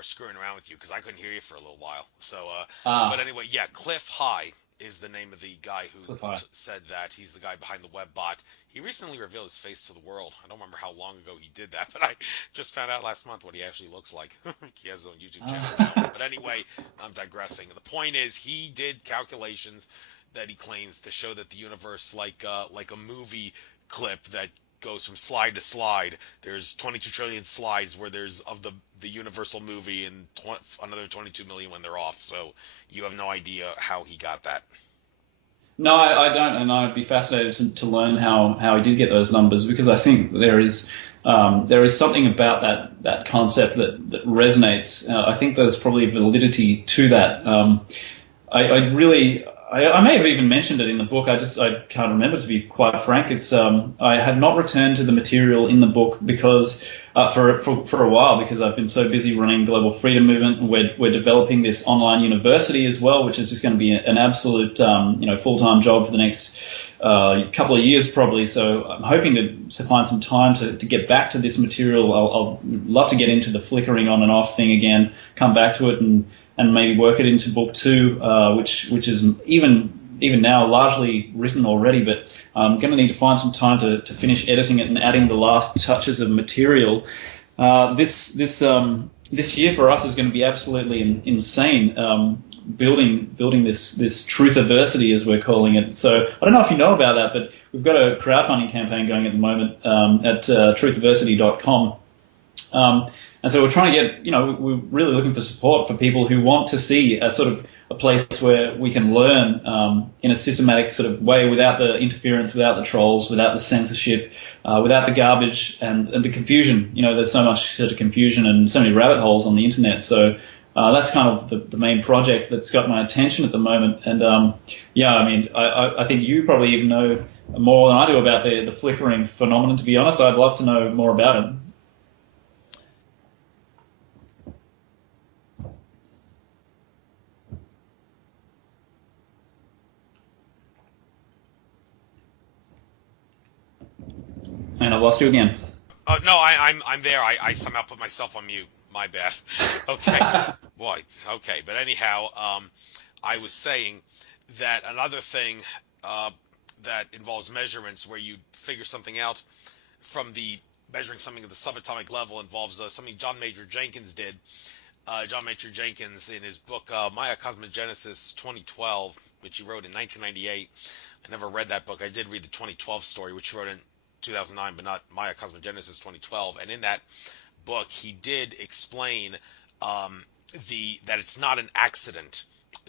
screwing around with you because I couldn't hear you for a little while. So, but anyway, yeah, Cliff High is the name of the guy who said that. He's the guy behind the Webbot. He recently revealed his face to the world. I don't remember how long ago he did that, but I just found out last month what he actually looks like. He has his own YouTube channel now. But anyway, I'm digressing. The point is, he did calculations that he claims to show that the universe, like a movie clip that goes from slide to slide. There's 22 trillion slides where there's of the Universal movie, and another 22 million when they're off. So you have no idea how he got that. No, I don't, and I'd be fascinated to learn how he did get those numbers, because I think there is something about that concept that resonates. I think there's probably validity to that. I may have even mentioned it in the book. I can't remember, to be quite frank. It's I have not returned to the material in the book because for a while, because I've been so busy running Global Freedom Movement, and we're developing this online university as well, which is just going to be an absolute full-time job for the next couple of years probably. So I'm hoping to find some time to get back to this material. I'll love to get into the flickering on and off thing again, come back to it and maybe work it into book two, which is even now largely written already, but I'm going to need to find some time to finish editing it and adding the last touches of material. This year for us is going to be absolutely insane. Building this truthiversity, as we're calling it. So I don't know if you know about that, but we've got a crowdfunding campaign going at the moment at truthiversity.com. And so we're trying to get, we're really looking for support for people who want to see a sort of a place where we can learn in a systematic sort of way, without the interference, without the trolls, without the censorship, without the garbage and the confusion. There's so much sort of confusion and so many rabbit holes on the internet. So that's kind of the main project that's got my attention at the moment. And I think you probably even know more than I do about the flickering phenomenon, to be honest. I'd love to know more about it. And I've lost you again. Oh no, I'm there. I somehow put myself on mute. My bad. Okay. Boy. Okay. But anyhow, I was saying that another thing that involves measurements, where you figure something out from the measuring something at the subatomic level, involves something John Major Jenkins did. John Major Jenkins, in his book Maya Cosmogenesis 2012, which he wrote in 1998. I never read that book. I did read the 2012 story, which he wrote in 2009, but not Maya Cosmogenesis 2012. And in that book, he did explain that it's not an accident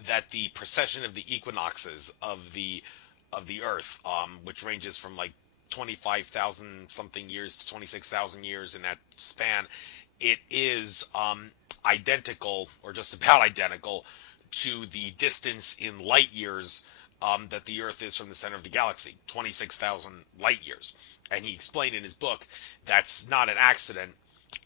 that the precession of the equinoxes of the Earth, which ranges from like 25,000 something years to 26,000 years in that span, it is identical, or just about identical, to the distance in light years that the Earth is from the center of the galaxy, 26,000 light years. And he explained in his book that's not an accident,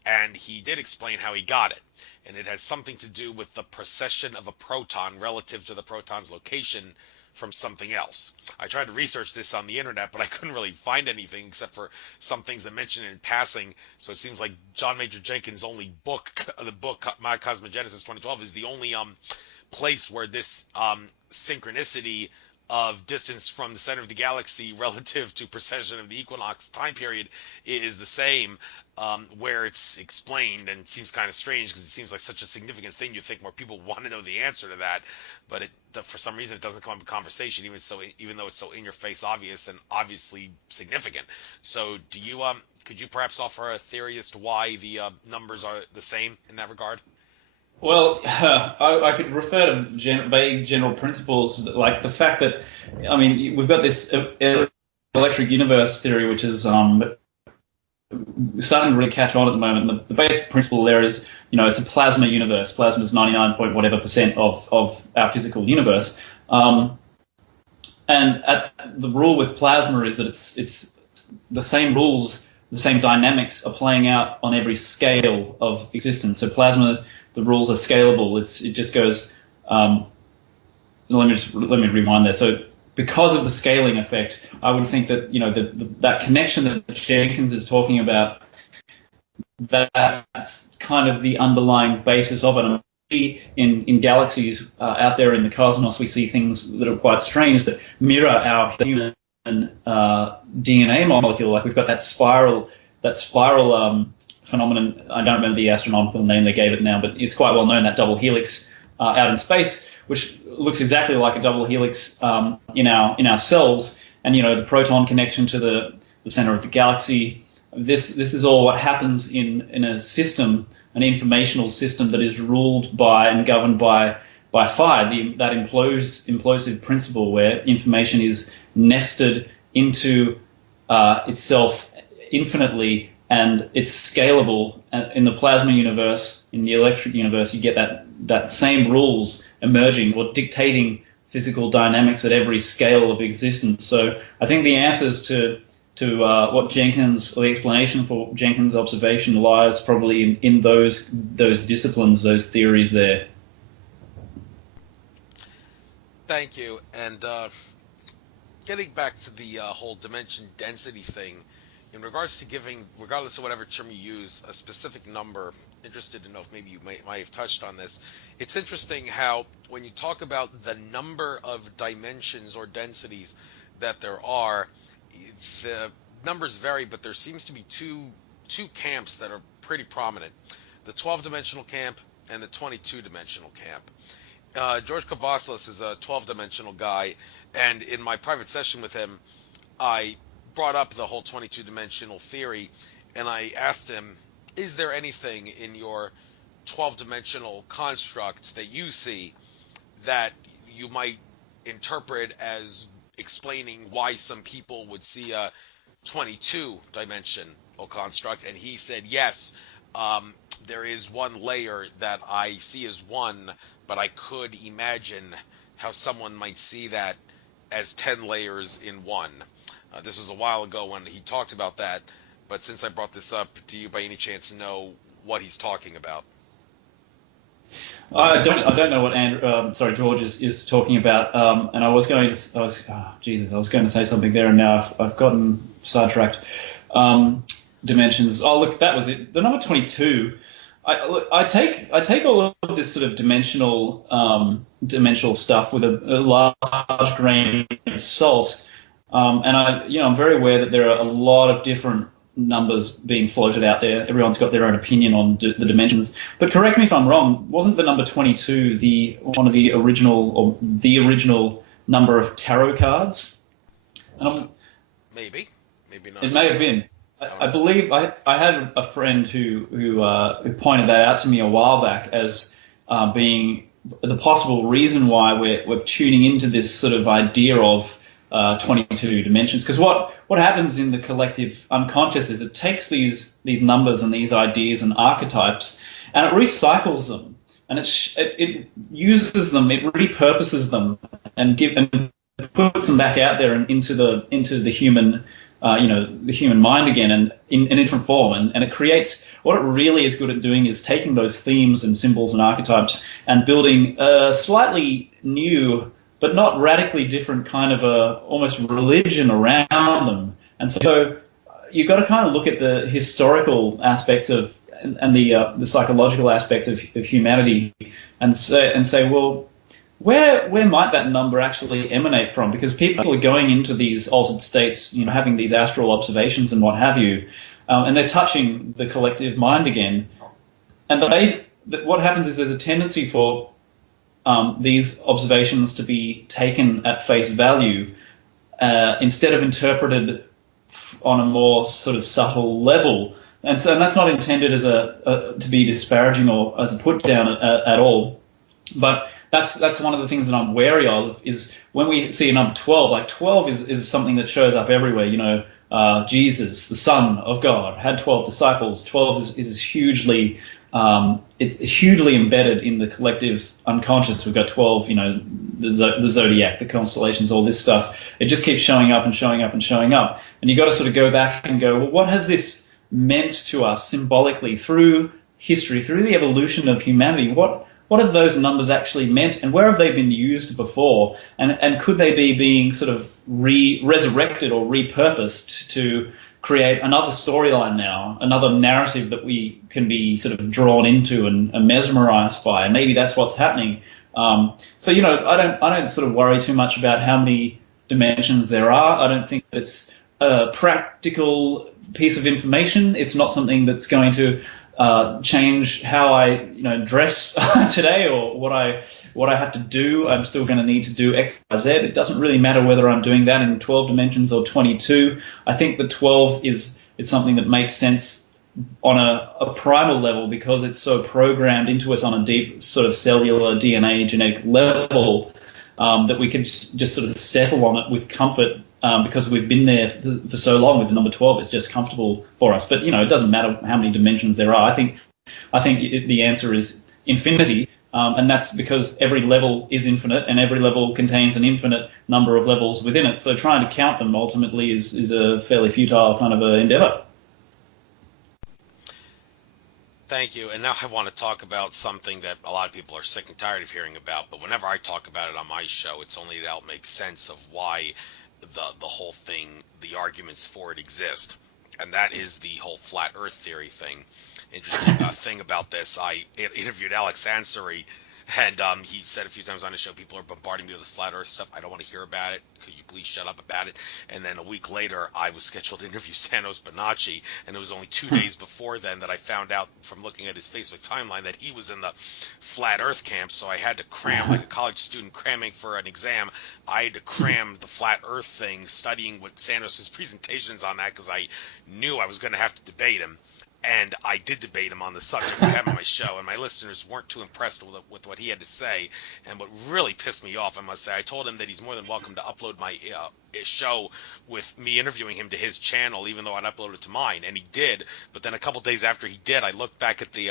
and he did explain how he got it. And it has something to do with the precession of a proton relative to the proton's location from something else. I tried to research this on the internet, but I couldn't really find anything except for some things that mention it in passing. So it seems like John Major Jenkins' only book, the book My Cosmogenesis 2012, is the only place where this synchronicity of distance from the center of the galaxy relative to precession of the equinox time period is the same, where it's explained. And it seems kind of strange, because it seems like such a significant thing. You think more people want to know the answer to that, but for some reason it doesn't come up in conversation, even though it's so in your face obvious and obviously significant. So do you could you perhaps offer a theory as to why the numbers are the same in that regard? Well, I could refer to vague general principles, like the fact that, we've got this electric universe theory, which is starting to really catch on at the moment. The basic principle there is, it's a plasma universe. Plasma is 99 point whatever % of our physical universe. And the rule with plasma is that it's the same rules, the same dynamics are playing out on every scale of existence. So plasma, the rules are scalable. It just goes. Let me rewind there. So because of the scaling effect, I would think that that connection that Jenkins is talking about, that's kind of the underlying basis of it. And in galaxies out there in the cosmos, we see things that are quite strange that mirror our human DNA molecule. Like we've got that spiral phenomenon. I don't remember the astronomical name they gave it now, but it's quite well known, that double helix out in space, which looks exactly like a double helix in our cells. And the proton connection to the center of the galaxy. This is all what happens in a system, an informational system that is ruled by and governed by by far that implosive principle where information is nested into itself infinitely, and it's scalable. In the plasma universe, in the electric universe, you get that same rules emerging or dictating physical dynamics at every scale of existence. So I think the answers to what Jenkins, or the explanation for Jenkins' observation, lies probably in those disciplines, those theories there. Thank you. And getting back to the whole dimension density thing, in regards to giving, regardless of whatever term you use, a specific number, interested to know if maybe you might have touched on this. It's interesting how when you talk about the number of dimensions or densities that there are, the numbers vary, but there seems to be two camps that are pretty prominent: the 12-dimensional camp and the 22-dimensional camp. George Kavaslis is a 12-dimensional guy, and in my private session with him, I brought up the whole 22-dimensional theory, and I asked him, is there anything in your 12-dimensional construct that you see that you might interpret as explaining why some people would see a 22-dimensional construct? And he said, yes, there is one layer that I see as one, but I could imagine how someone might see that as 10 layers in one. This was a while ago when he talked about that, but since I brought this up, do you by any chance know what he's talking about? I don't know what George is talking about, and I was going to say something there, and now I've gotten sidetracked. Dimensions. Oh, look, that was it. The number 22. I take all of this sort of dimensional stuff with a large grain of salt, and I'm very aware that there are a lot of different numbers being floated out there. Everyone's got their own opinion on the dimensions. But correct me if I'm wrong. Wasn't the number 22 one of the original number of tarot cards? Maybe not. It may have been. I believe I had a friend who pointed that out to me a while back as being the possible reason why we're tuning into this sort of idea of 22 dimensions. Because what happens in the collective unconscious is it takes these numbers and these ideas and archetypes and it recycles them, and it uses them, it repurposes them, and puts them back out there and into the human. The human mind again, and in a different form, and it creates, what it really is good at doing is taking those themes and symbols and archetypes and building a slightly new but not radically different kind of a almost religion around them. And so you've got to kind of look at the historical aspects of and the psychological aspects of humanity and say, well, where might that number actually emanate from? Because people are going into these altered states, having these astral observations and what have you, and they're touching the collective mind again. And what happens is there's a tendency for these observations to be taken at face value instead of interpreted on a more sort of subtle level. And that's not intended as to be disparaging or as a put down at all, but that's one of the things that I'm wary of, is when we see a number 12, like 12 is something that shows up everywhere. Jesus, the Son of God, had 12 disciples. 12 is hugely, it's hugely embedded in the collective unconscious. We've got 12, the zodiac, the constellations, all this stuff. It just keeps showing up and showing up and showing up. And you've got to sort of go back and go, well, what has this meant to us symbolically through history, through the evolution of humanity? What have those numbers actually meant, and where have they been used before? And could they be being sort of resurrected or repurposed to create another storyline now, another narrative that we can be sort of drawn into and mesmerized by? And maybe that's what's happening. I don't sort of worry too much about how many dimensions there are. I don't think it's a practical piece of information. It's not something that's going to change how I dress today or what I have to do. I'm still going to need to do X, Y, Z. It doesn't really matter whether I'm doing that in 12 dimensions or 22. I think the 12 is something that makes sense on a primal level, because it's so programmed into us on a deep sort of cellular DNA genetic level, that we can just sort of settle on it with comfort, because we've been there for so long with the number 12. It's just comfortable for us. But, it doesn't matter how many dimensions there are. I think the answer is infinity, and that's because every level is infinite, and every level contains an infinite number of levels within it. So trying to count them ultimately is a fairly futile kind of endeavor. Thank you. And now I want to talk about something that a lot of people are sick and tired of hearing about, but whenever I talk about it on my show, it's only to help make sense of why the whole thing, the arguments for it exist. And that is the whole flat earth theory thing. Interesting thing about this, I interviewed Alex Ansari, and he said a few times on his show, people are bombarding me with this flat earth stuff. I don't want to hear about it. Could you please shut up about it? And then a week later, I was scheduled to interview Santos Bonacci, and it was only 2 days before then that I found out from looking at his Facebook timeline that he was in the flat earth camp. So I had to cram, like a college student cramming for an exam. I had to cram the flat earth thing, studying what Santos' presentations on that, because I knew I was going to have to debate him. And I did debate him on the subject I had on my show, and my listeners weren't too impressed with what he had to say. And what really pissed me off, I must say, I told him that he's more than welcome to upload my show with me interviewing him to his channel, even though I'd upload it to mine, and he did. But then a couple days after he did, I looked back at the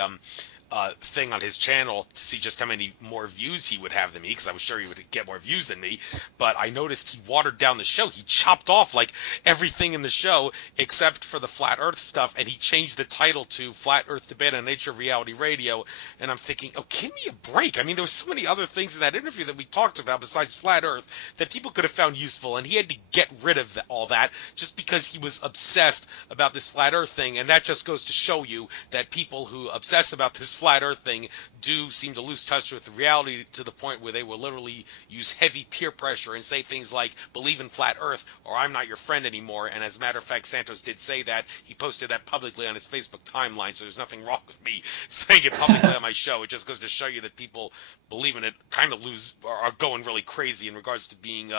thing on his channel to see just how many more views he would have than me, because I was sure he would get more views than me. But I noticed he watered down the show. He chopped off like everything in the show except for the flat earth stuff, and he changed the title to Flat Earth Debate on Nature of Reality Radio. And I'm thinking, oh, give me a break. I mean, there was so many other things in that interview that we talked about besides flat earth that people could have found useful, and he had to get rid of all that just because he was obsessed about this flat earth thing. And that just goes to show you that people who obsess about this flat earth thing do seem to lose touch with reality, to the point where they will literally use heavy peer pressure and say things like, believe in flat earth or I'm not your friend anymore. And as a matter of fact, Santos did say that. He posted that publicly on his Facebook timeline, so there's nothing wrong with me saying it publicly on my show. It just goes to show you that people believe in it kind of are going really crazy in regards to being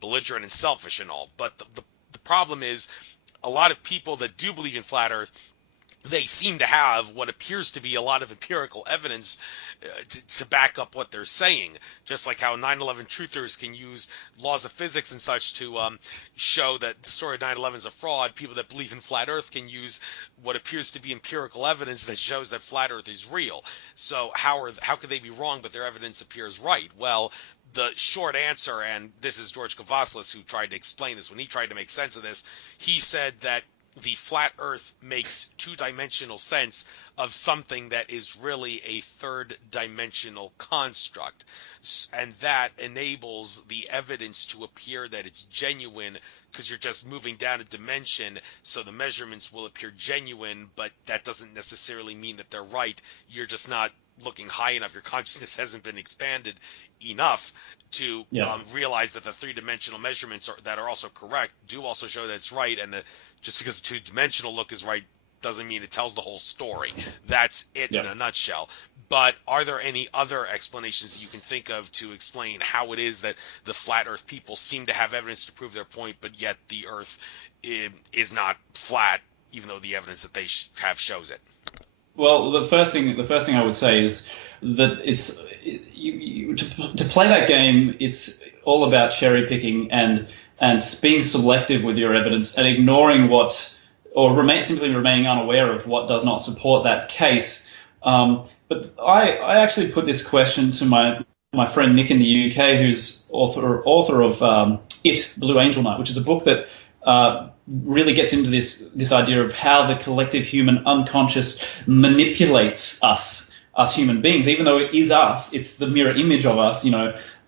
belligerent and selfish and all. But the problem is, a lot of people that do believe in flat earth, they seem to have what appears to be a lot of empirical evidence to back up what they're saying. Just like how 9/11 truthers can use laws of physics and such to show that the story of 9/11 is a fraud, people that believe in flat earth can use what appears to be empirical evidence that shows that flat earth is real. So how could they be wrong but their evidence appears right? Well, the short answer, and this is George Kavaslis who tried to explain this when he tried to make sense of this, he said that the flat earth makes two-dimensional sense of something that is really a third-dimensional construct, and that enables the evidence to appear that it's genuine, because you're just moving down a dimension, so the measurements will appear genuine, but that doesn't necessarily mean that they're right. You're just not looking high enough. Your consciousness hasn't been expanded enough to realize that the three-dimensional measurements that are also correct do also show that it's right, and just because the two-dimensional look is right doesn't mean it tells the whole story. That's it in a nutshell. But are there any other explanations that you can think of to explain how it is that the flat earth people seem to have evidence to prove their point, but yet the earth is not flat, even though the evidence that they have shows it? Well, the first thing I would say is that to play that game, it's all about cherry picking and being selective with your evidence and ignoring simply remaining unaware of what does not support that case. But I actually put this question to my friend Nick in the UK, who's author of It, Blue Angel Night, which is a book that really gets into this idea of how the collective human unconscious manipulates us human beings. Even though it is us, it's the mirror image of us,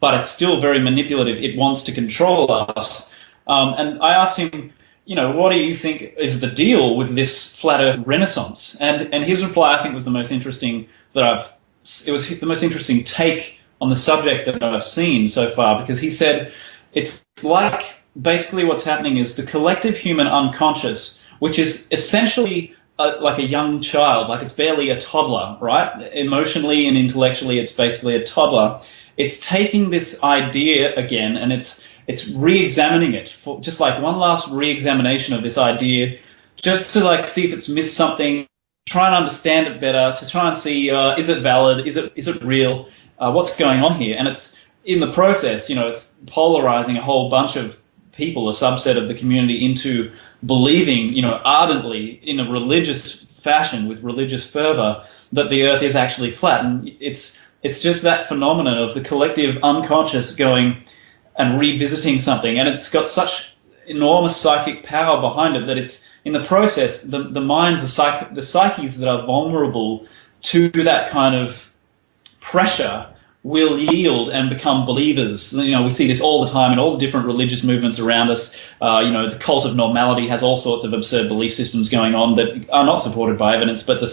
but it's still very manipulative. It wants to control us. And I asked him, what do you think is the deal with this flat earth renaissance? And his reply, I think, was the most interesting it was the most interesting take on the subject that I've seen so far, because he said it's like basically what's happening is the collective human unconscious, which is essentially like a young child, like it's barely a toddler, right? Emotionally and intellectually, it's basically a toddler. It's taking this idea again and it's re-examining it for just like one last re-examination of this idea just to like see if it's missed something, try and understand it better, to try and see is it valid, is it real, what's going on here, and it's in the process, it's polarizing a whole bunch of people, a subset of the community, into believing, ardently in a religious fashion with religious fervor that the Earth is actually flat, and it's just that phenomenon of the collective unconscious going and revisiting something, and it's got such enormous psychic power behind it that it's in the process the minds of the psyches that are vulnerable to that kind of pressure will yield and become believers. We see this all the time in all the different religious movements around us. The cult of normality has all sorts of absurd belief systems going on that are not supported by evidence, but the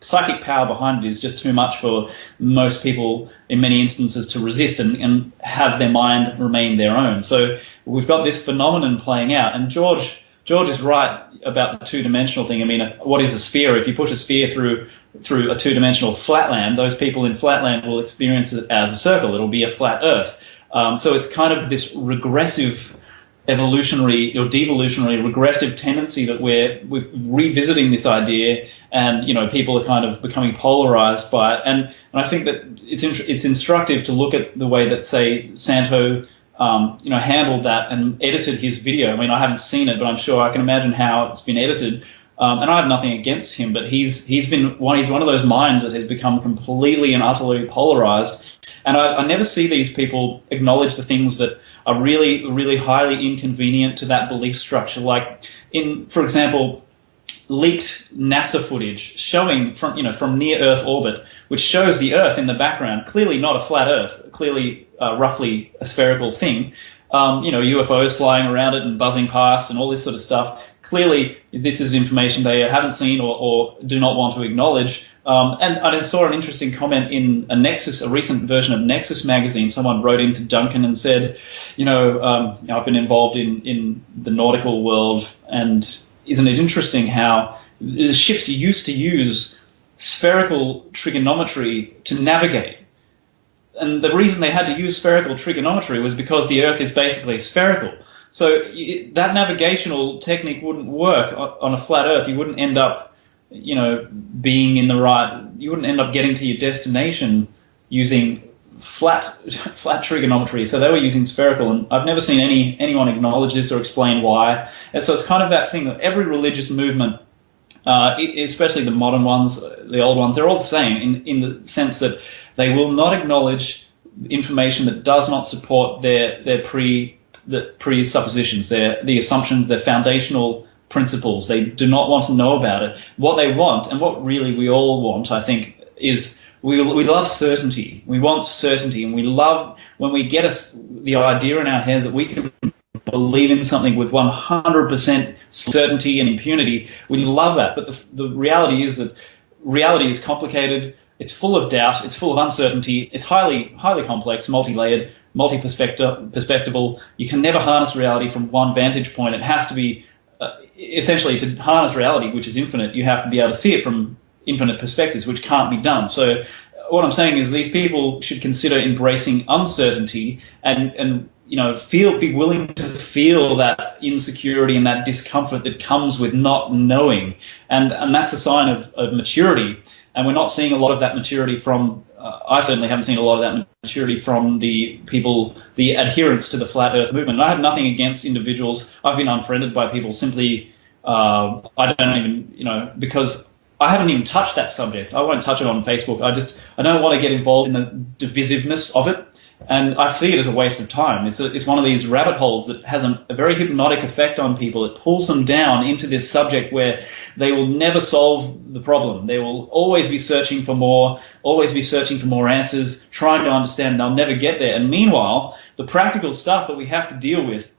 psychic power behind it is just too much for most people in many instances to resist and have their mind remain their own. So we've got this phenomenon playing out, and George is right about the two-dimensional thing. I mean, what is a sphere? If you push a sphere through a two-dimensional flatland, those people in flatland will experience it as a circle. It'll be a flat Earth. So it's kind of this regressive evolutionary or devolutionary regressive tendency that we're revisiting this idea, and people are kind of becoming polarized by it. And I think that it's instructive to look at the way that, say, Santo handled that and edited his video. I mean, I haven't seen it, but I'm sure I can imagine how it's been edited. And I have nothing against him, but he's one of those minds that has become completely and utterly polarized. And I never see these people acknowledge the things that are really, really highly inconvenient to that belief structure. Like for example, leaked NASA footage showing from near Earth orbit, which shows the Earth in the background, clearly not a flat Earth, clearly roughly a spherical thing. UFOs flying around it and buzzing past and all this sort of stuff. Clearly, this is information they haven't seen or do not want to acknowledge. And I saw an interesting comment in a recent version of Nexus magazine. Someone wrote into Duncan and said, I've been involved in the nautical world, and isn't it interesting how the ships used to use spherical trigonometry to navigate? And the reason they had to use spherical trigonometry was because the Earth is basically spherical. So that navigational technique wouldn't work on a flat Earth. You wouldn't end up, being in the right. You wouldn't end up getting to your destination using flat trigonometry. So they were using spherical, and I've never seen anyone acknowledge this or explain why. And so it's kind of that thing that every religious movement, especially the modern ones, the old ones, they're all the same in the sense that they will not acknowledge information that does not support their presuppositions, the assumptions, their foundational principles. They do not want to know about it. What they want, and what really we all want, I think, is we love certainty. We want certainty, and we love when we get the idea in our heads that we can believe in something with 100% certainty and impunity. We love that, but the reality is that reality is complicated. It's full of doubt. It's full of uncertainty. It's highly, highly complex, multi-layered, multi-perspectival. You can never harness reality from one vantage point. It has to be, essentially, to harness reality, which is infinite, you have to be able to see it from infinite perspectives, which can't be done. So what I'm saying is these people should consider embracing uncertainty and be willing to feel that insecurity and that discomfort that comes with not knowing. And that's a sign of maturity. And we're not seeing a lot of that maturity from, I certainly haven't seen a lot of that maturity from the people, the adherents to the Flat Earth movement. And I have nothing against individuals. I've been unfriended by people simply, I don't even, because I haven't even touched that subject. I won't touch it on Facebook. I don't want to get involved in the divisiveness of it. And I see it as a waste of time. It's one of these rabbit holes that has a very hypnotic effect on people. It pulls them down into this subject where they will never solve the problem. They will always be searching for more, answers, trying to understand. They'll never get there. And meanwhile, the practical stuff that we have to deal with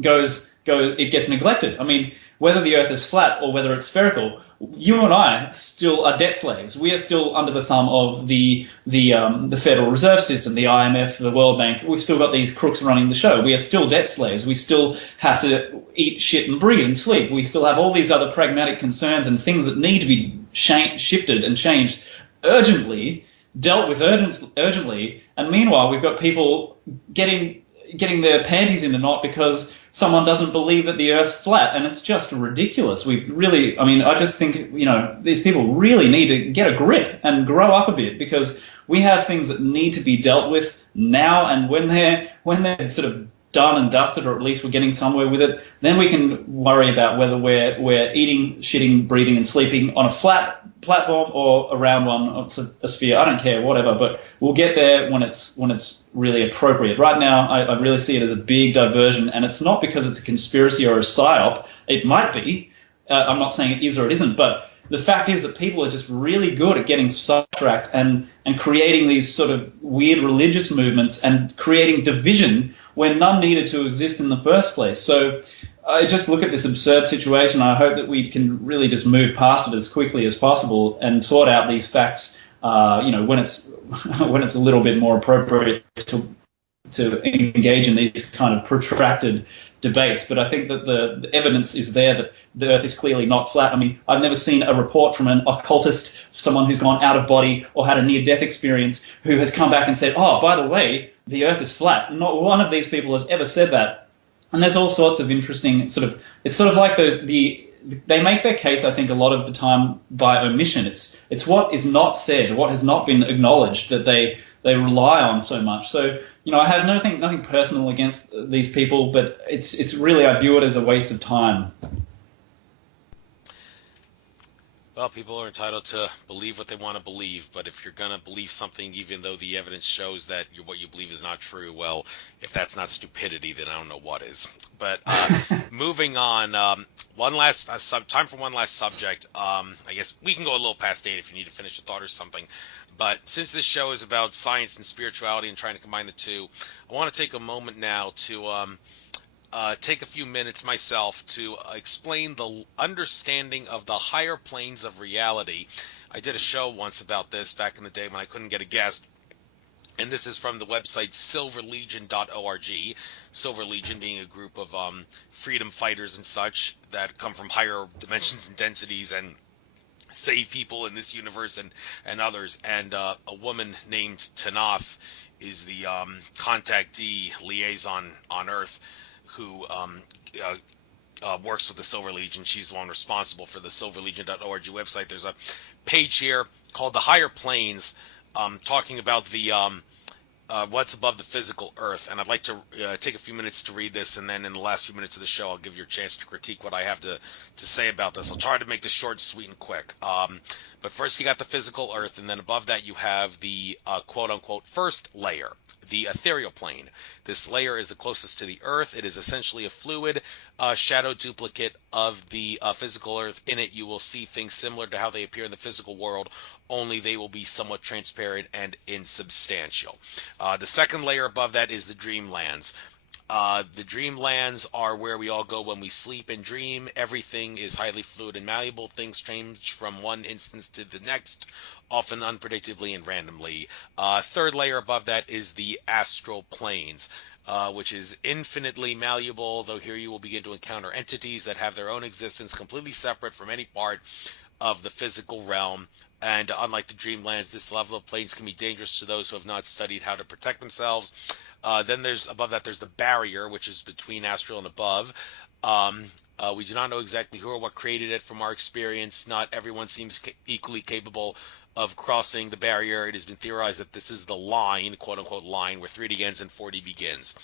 it gets neglected. I mean, whether the Earth is flat or whether it's spherical, you and I still are debt slaves. We are still under the thumb of the Federal Reserve System, the IMF, the World Bank. We've still got these crooks running the show. We are still debt slaves. We still have to eat, shit, and breathe and sleep. We still have all these other pragmatic concerns and things that need to be shifted and changed urgently, dealt with urgently. And meanwhile, we've got people getting their panties in a knot because someone doesn't believe that the Earth's flat, and it's just ridiculous. We really, I mean, I just think, these people really need to get a grip and grow up a bit, because we have things that need to be dealt with now, and when they're sort of done and dusted, or at least we're getting somewhere with it, then we can worry about whether we're eating, shitting, breathing, and sleeping on a flat platform or around one, a sphere. I don't care, whatever, but we'll get there when it's really appropriate. Right now, I really see it as a big diversion, and it's not because it's a conspiracy or a psyop. It might be. I'm not saying it is or it isn't, but the fact is that people are just really good at getting sidetracked and creating these sort of weird religious movements and creating division when none needed to exist in the first place. So I just look at this absurd situation. I hope that we can really just move past it as quickly as possible and sort out these facts, when it's a little bit more appropriate to engage in these kind of protracted debates. But I think that the evidence is there that the Earth is clearly not flat. I mean, I've never seen a report from an occultist, someone who's gone out of body or had a near-death experience, who has come back and said, oh, by the way, the Earth is flat. Not one of these people has ever said that. And there's all sorts of interesting it's sort of like they make their case, I think, a lot of the time by omission. It's what is not said, what has not been acknowledged, that they rely on so much. So, I have nothing personal against these people, but it's really, I view it as a waste of time. Well, people are entitled to believe what they want to believe, but if you're going to believe something, even though the evidence shows that what you believe is not true, well, if that's not stupidity, then I don't know what is. But moving on, time for one last subject. I guess we can go a little past 8 if you need to finish a thought or something. But since this show is about science and spirituality and trying to combine the two, I want to take a moment now to take a few minutes myself to explain the understanding of the higher planes of reality. I did a show once about this back in the day when I couldn't get a guest, and this is from the website silverlegion.org. Silver Legion being a group of freedom fighters and such that come from higher dimensions and densities and save people in this universe and others. And a woman named Tanath is the contactee liaison on Earth who works with the Silver Legion. She's the one responsible for the silverlegion.org website. There's a page here called The Higher Planes, talking about the what's above the physical Earth. And I'd like to take a few minutes to read this, and then in the last few minutes of the show, I'll give you a chance to critique what I have to say about this. I'll try to make this short, sweet, and quick. But first, you got the physical Earth, and then above that, you have the quote-unquote first layer, the ethereal plane. This layer is the closest to the Earth. It is essentially a fluid shadow duplicate of the physical Earth. In it, you will see things similar to how they appear in the physical world, only they will be somewhat transparent and insubstantial. The second layer above that is the dreamlands. The dreamlands are where we all go when we sleep and dream. Everything is highly fluid and malleable. Things change from one instance to the next, often unpredictably and randomly. Third layer above that is the astral planes, which is infinitely malleable, though here you will begin to encounter entities that have their own existence completely separate from any part of the physical realm. And unlike the dreamlands, this level of planes can be dangerous to those who have not studied how to protect themselves. Then above that, there's the barrier, which is between astral and above. We do not know exactly who or what created it. From our experience, not everyone seems equally capable of crossing the barrier. It has been theorized that this is the line, quote-unquote line, where 3D ends and 4D begins.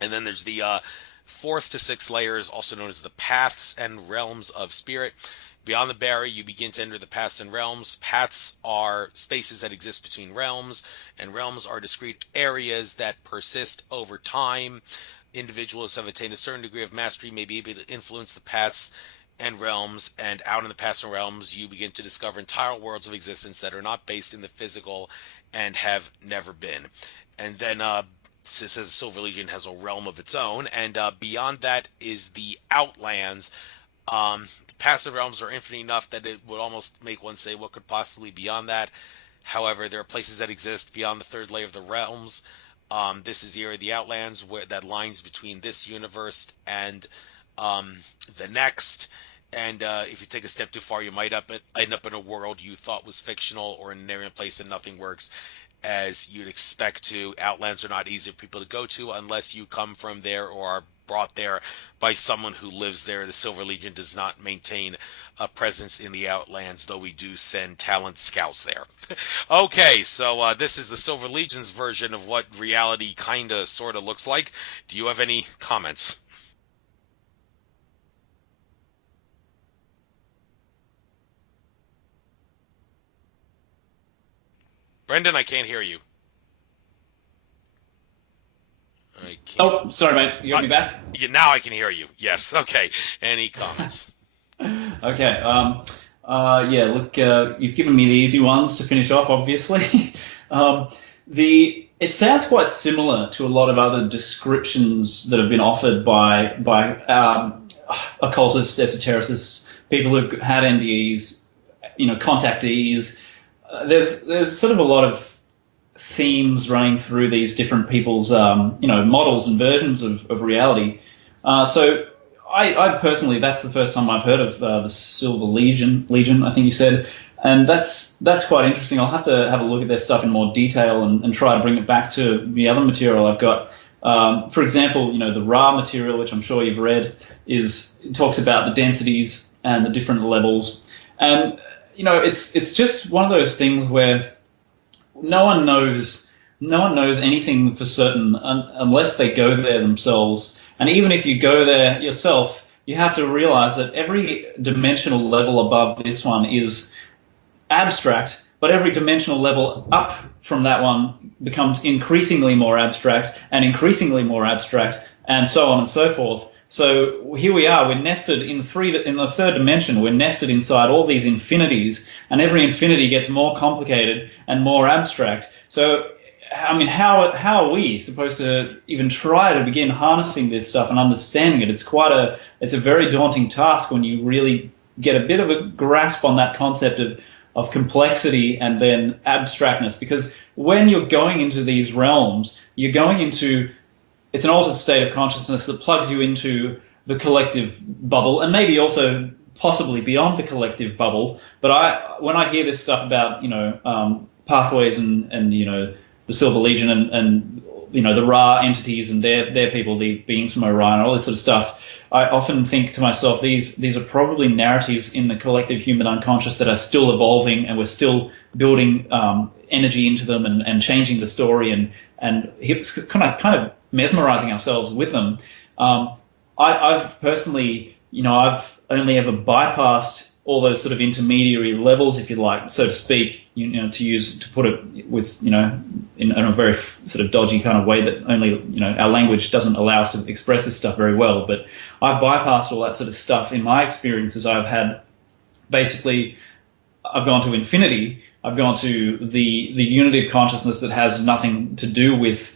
And then there's the fourth to sixth layers, also known as the paths and realms of spirit. Beyond the barrier, you begin to enter the paths and realms. Paths are spaces that exist between realms, and realms are discrete areas that persist over time. Individuals who have attained a certain degree of mastery may be able to influence the paths and realms, and out in the paths and realms, you begin to discover entire worlds of existence that are not based in the physical and have never been. And then it says the Silver Legion has a realm of its own, and beyond that is the Outlands. The passive realms are infinite enough that it would almost make one say, what could possibly be beyond that? However, there are places that exist beyond the third layer of the realms. This is the area of the Outlands, that lines between this universe and the next. And if you take a step too far, you might end up in a world you thought was fictional, or in an area place and nothing works as you'd expect to. Outlands are not easy for people to go to unless you come from there or are brought there by someone who lives there. The Silver Legion does not maintain a presence in the Outlands, though we do send talent scouts there. Okay, so this is the Silver Legion's version of what reality kind of sort of looks like. Do you have any comments? Brendan, I can't hear you. I can't. Oh, sorry, mate. You got me back? Now I can hear you. Yes. Okay. Any comments? Okay. Yeah. Look, you've given me the easy ones to finish off. Obviously, it sounds quite similar to a lot of other descriptions that have been offered by occultists, esotericists, people who've had NDEs, contactees. There's sort of a lot of themes running through these different people's models and versions of reality. So I personally, that's the first time I've heard of the Silver Legion, I think you said, and that's quite interesting. I'll have to have a look at their stuff in more detail and try to bring it back to the other material I've got. For example, the Ra material, which I'm sure you've read, it talks about the densities and the different levels, and it's just one of those things where no one knows anything for certain unless they go there themselves. And even if you go there yourself, you have to realize that every dimensional level above this one is abstract, but every dimensional level up from that one becomes increasingly more abstract and increasingly more abstract, and so on and so forth. So here we are, we're nested in the third dimension, we're nested inside all these infinities, and every infinity gets more complicated and more abstract. So, I mean, how are we supposed to even try to begin harnessing this stuff and understanding it? It's a very daunting task when you really get a bit of a grasp on that concept of complexity and then abstractness, because when you're going into these realms, you're going into it's an altered state of consciousness that plugs you into the collective bubble, and maybe also possibly beyond the collective bubble. But when I hear this stuff about pathways and the Silver Legion and the Ra entities and their people, the beings from Orion, all this sort of stuff, I often think to myself, these are probably narratives in the collective human unconscious that are still evolving, and we're still building energy into them and changing the story and kind of mesmerizing ourselves with them. I've personally, I've only ever bypassed all those sort of intermediary levels, if you like, so to speak, to put it with, in a very sort of dodgy kind of way that only, our language doesn't allow us to express this stuff very well. But I've bypassed all that sort of stuff in my experiences. Basically, I've gone to infinity. I've gone to the unity of consciousness that has nothing to do with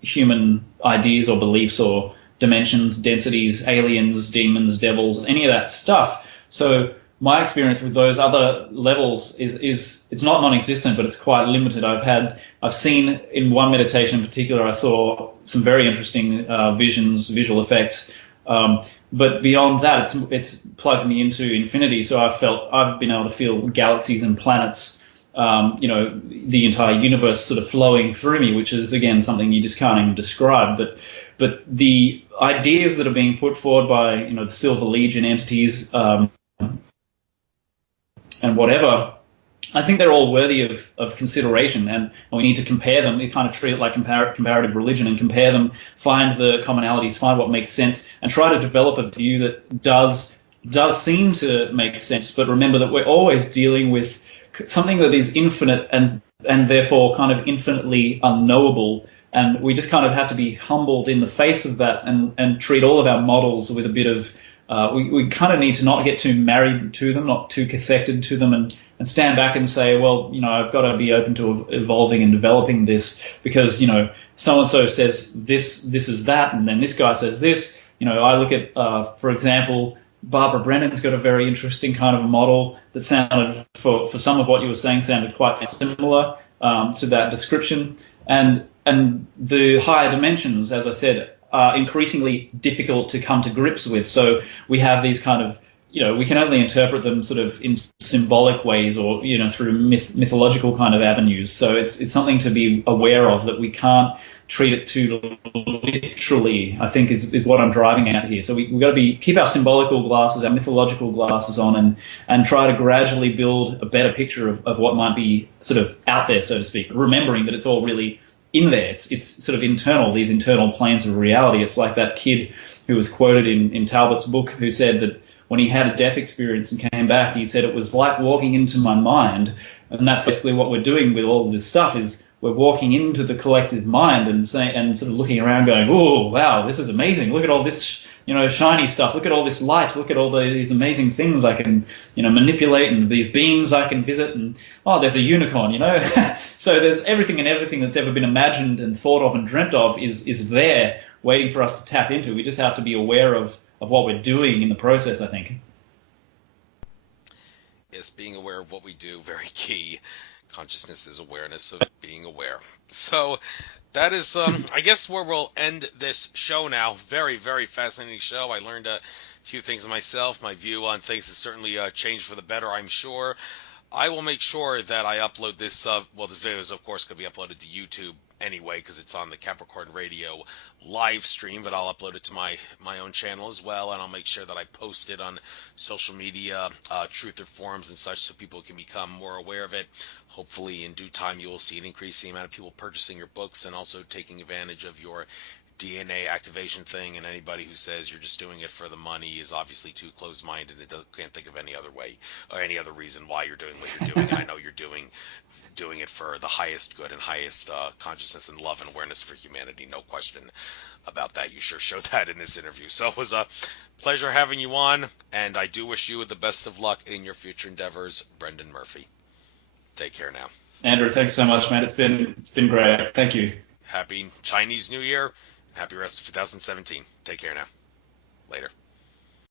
human ideas or beliefs or dimensions, densities, aliens, demons, devils, any of that stuff. So my experience with those other levels is it's not non-existent, but it's quite limited. I've seen in one meditation in particular, I saw some very interesting visual effects. But beyond that, it's plugged me into infinity. So I've been able to feel galaxies and planets, the entire universe sort of flowing through me, which is again something you just can't even describe. But the ideas that are being put forward by the Silver Legion entities and whatever, I think they're all worthy of consideration, and we need to compare them. We kind of treat it like comparative religion and compare them, find the commonalities, find what makes sense, and try to develop a view that does seem to make sense. But remember that we're always dealing with something that is infinite and therefore kind of infinitely unknowable, and we just kind of have to be humbled in the face of that and treat all of our models with a bit of we kind of need to not get too married to them, not too cathected to them, and stand back and say, well, I've got to be open to evolving and developing this because, so-and-so says this is that, and then this guy says this. I look at, for example, Barbara Brennan's got a very interesting kind of a model that sounded, for some of what you were saying, sounded quite similar to that description. And the higher dimensions, as I said, are increasingly difficult to come to grips with. So we have these kind of, we can only interpret them sort of in symbolic ways or, through mythological kind of avenues. So it's something to be aware of, that we can't treat it too literally, I think is what I'm driving at here. So we've got to keep our symbolical glasses, our mythological glasses on, and try to gradually build a better picture of what might be sort of out there, so to speak, remembering that it's all really in there. It's sort of internal, these internal planes of reality. It's like that kid who was quoted in Talbot's book who said that when he had a death experience and came back, he said it was like walking into my mind. And that's basically what we're doing with all of this stuff is we're walking into the collective mind and sort of looking around going, oh, wow, this is amazing. Look at all this, shiny stuff. Look at all this light. Look at all these amazing things I can, manipulate, and these beams I can visit. And, oh, there's a unicorn, So there's everything that's ever been imagined and thought of and dreamt of is there waiting for us to tap into. We just have to be aware of what we're doing in the process, I think. Yes, being aware of what we do, very key. Consciousness is awareness of being aware. So that is, I guess, where we'll end this show now. Very, very fascinating show. I learned a few things myself. My view on things has certainly changed for the better, I'm sure. I will make sure that I upload this. This video is, of course, going to be uploaded to YouTube anyway because it's on the Capricorn Radio live stream, but I'll upload it to my own channel as well, and I'll make sure that I post it on social media, truther forums and such, so people can become more aware of it. Hopefully, in due time, you will see an increasing amount of people purchasing your books and also taking advantage of your DNA activation thing, and anybody who says you're just doing it for the money is obviously too closed-minded and can't think of any other way or any other reason why you're doing what you're doing. And I know you're doing it for the highest good and highest consciousness and love and awareness for humanity. No question about that. You sure showed that in this interview. So it was a pleasure having you on, and I do wish you the best of luck in your future endeavors. Brendan Murphy. Take care now. Andrew, thanks so much, man. It's been great. Thank you. Happy Chinese New Year. Happy rest of 2017. Take care now. Later.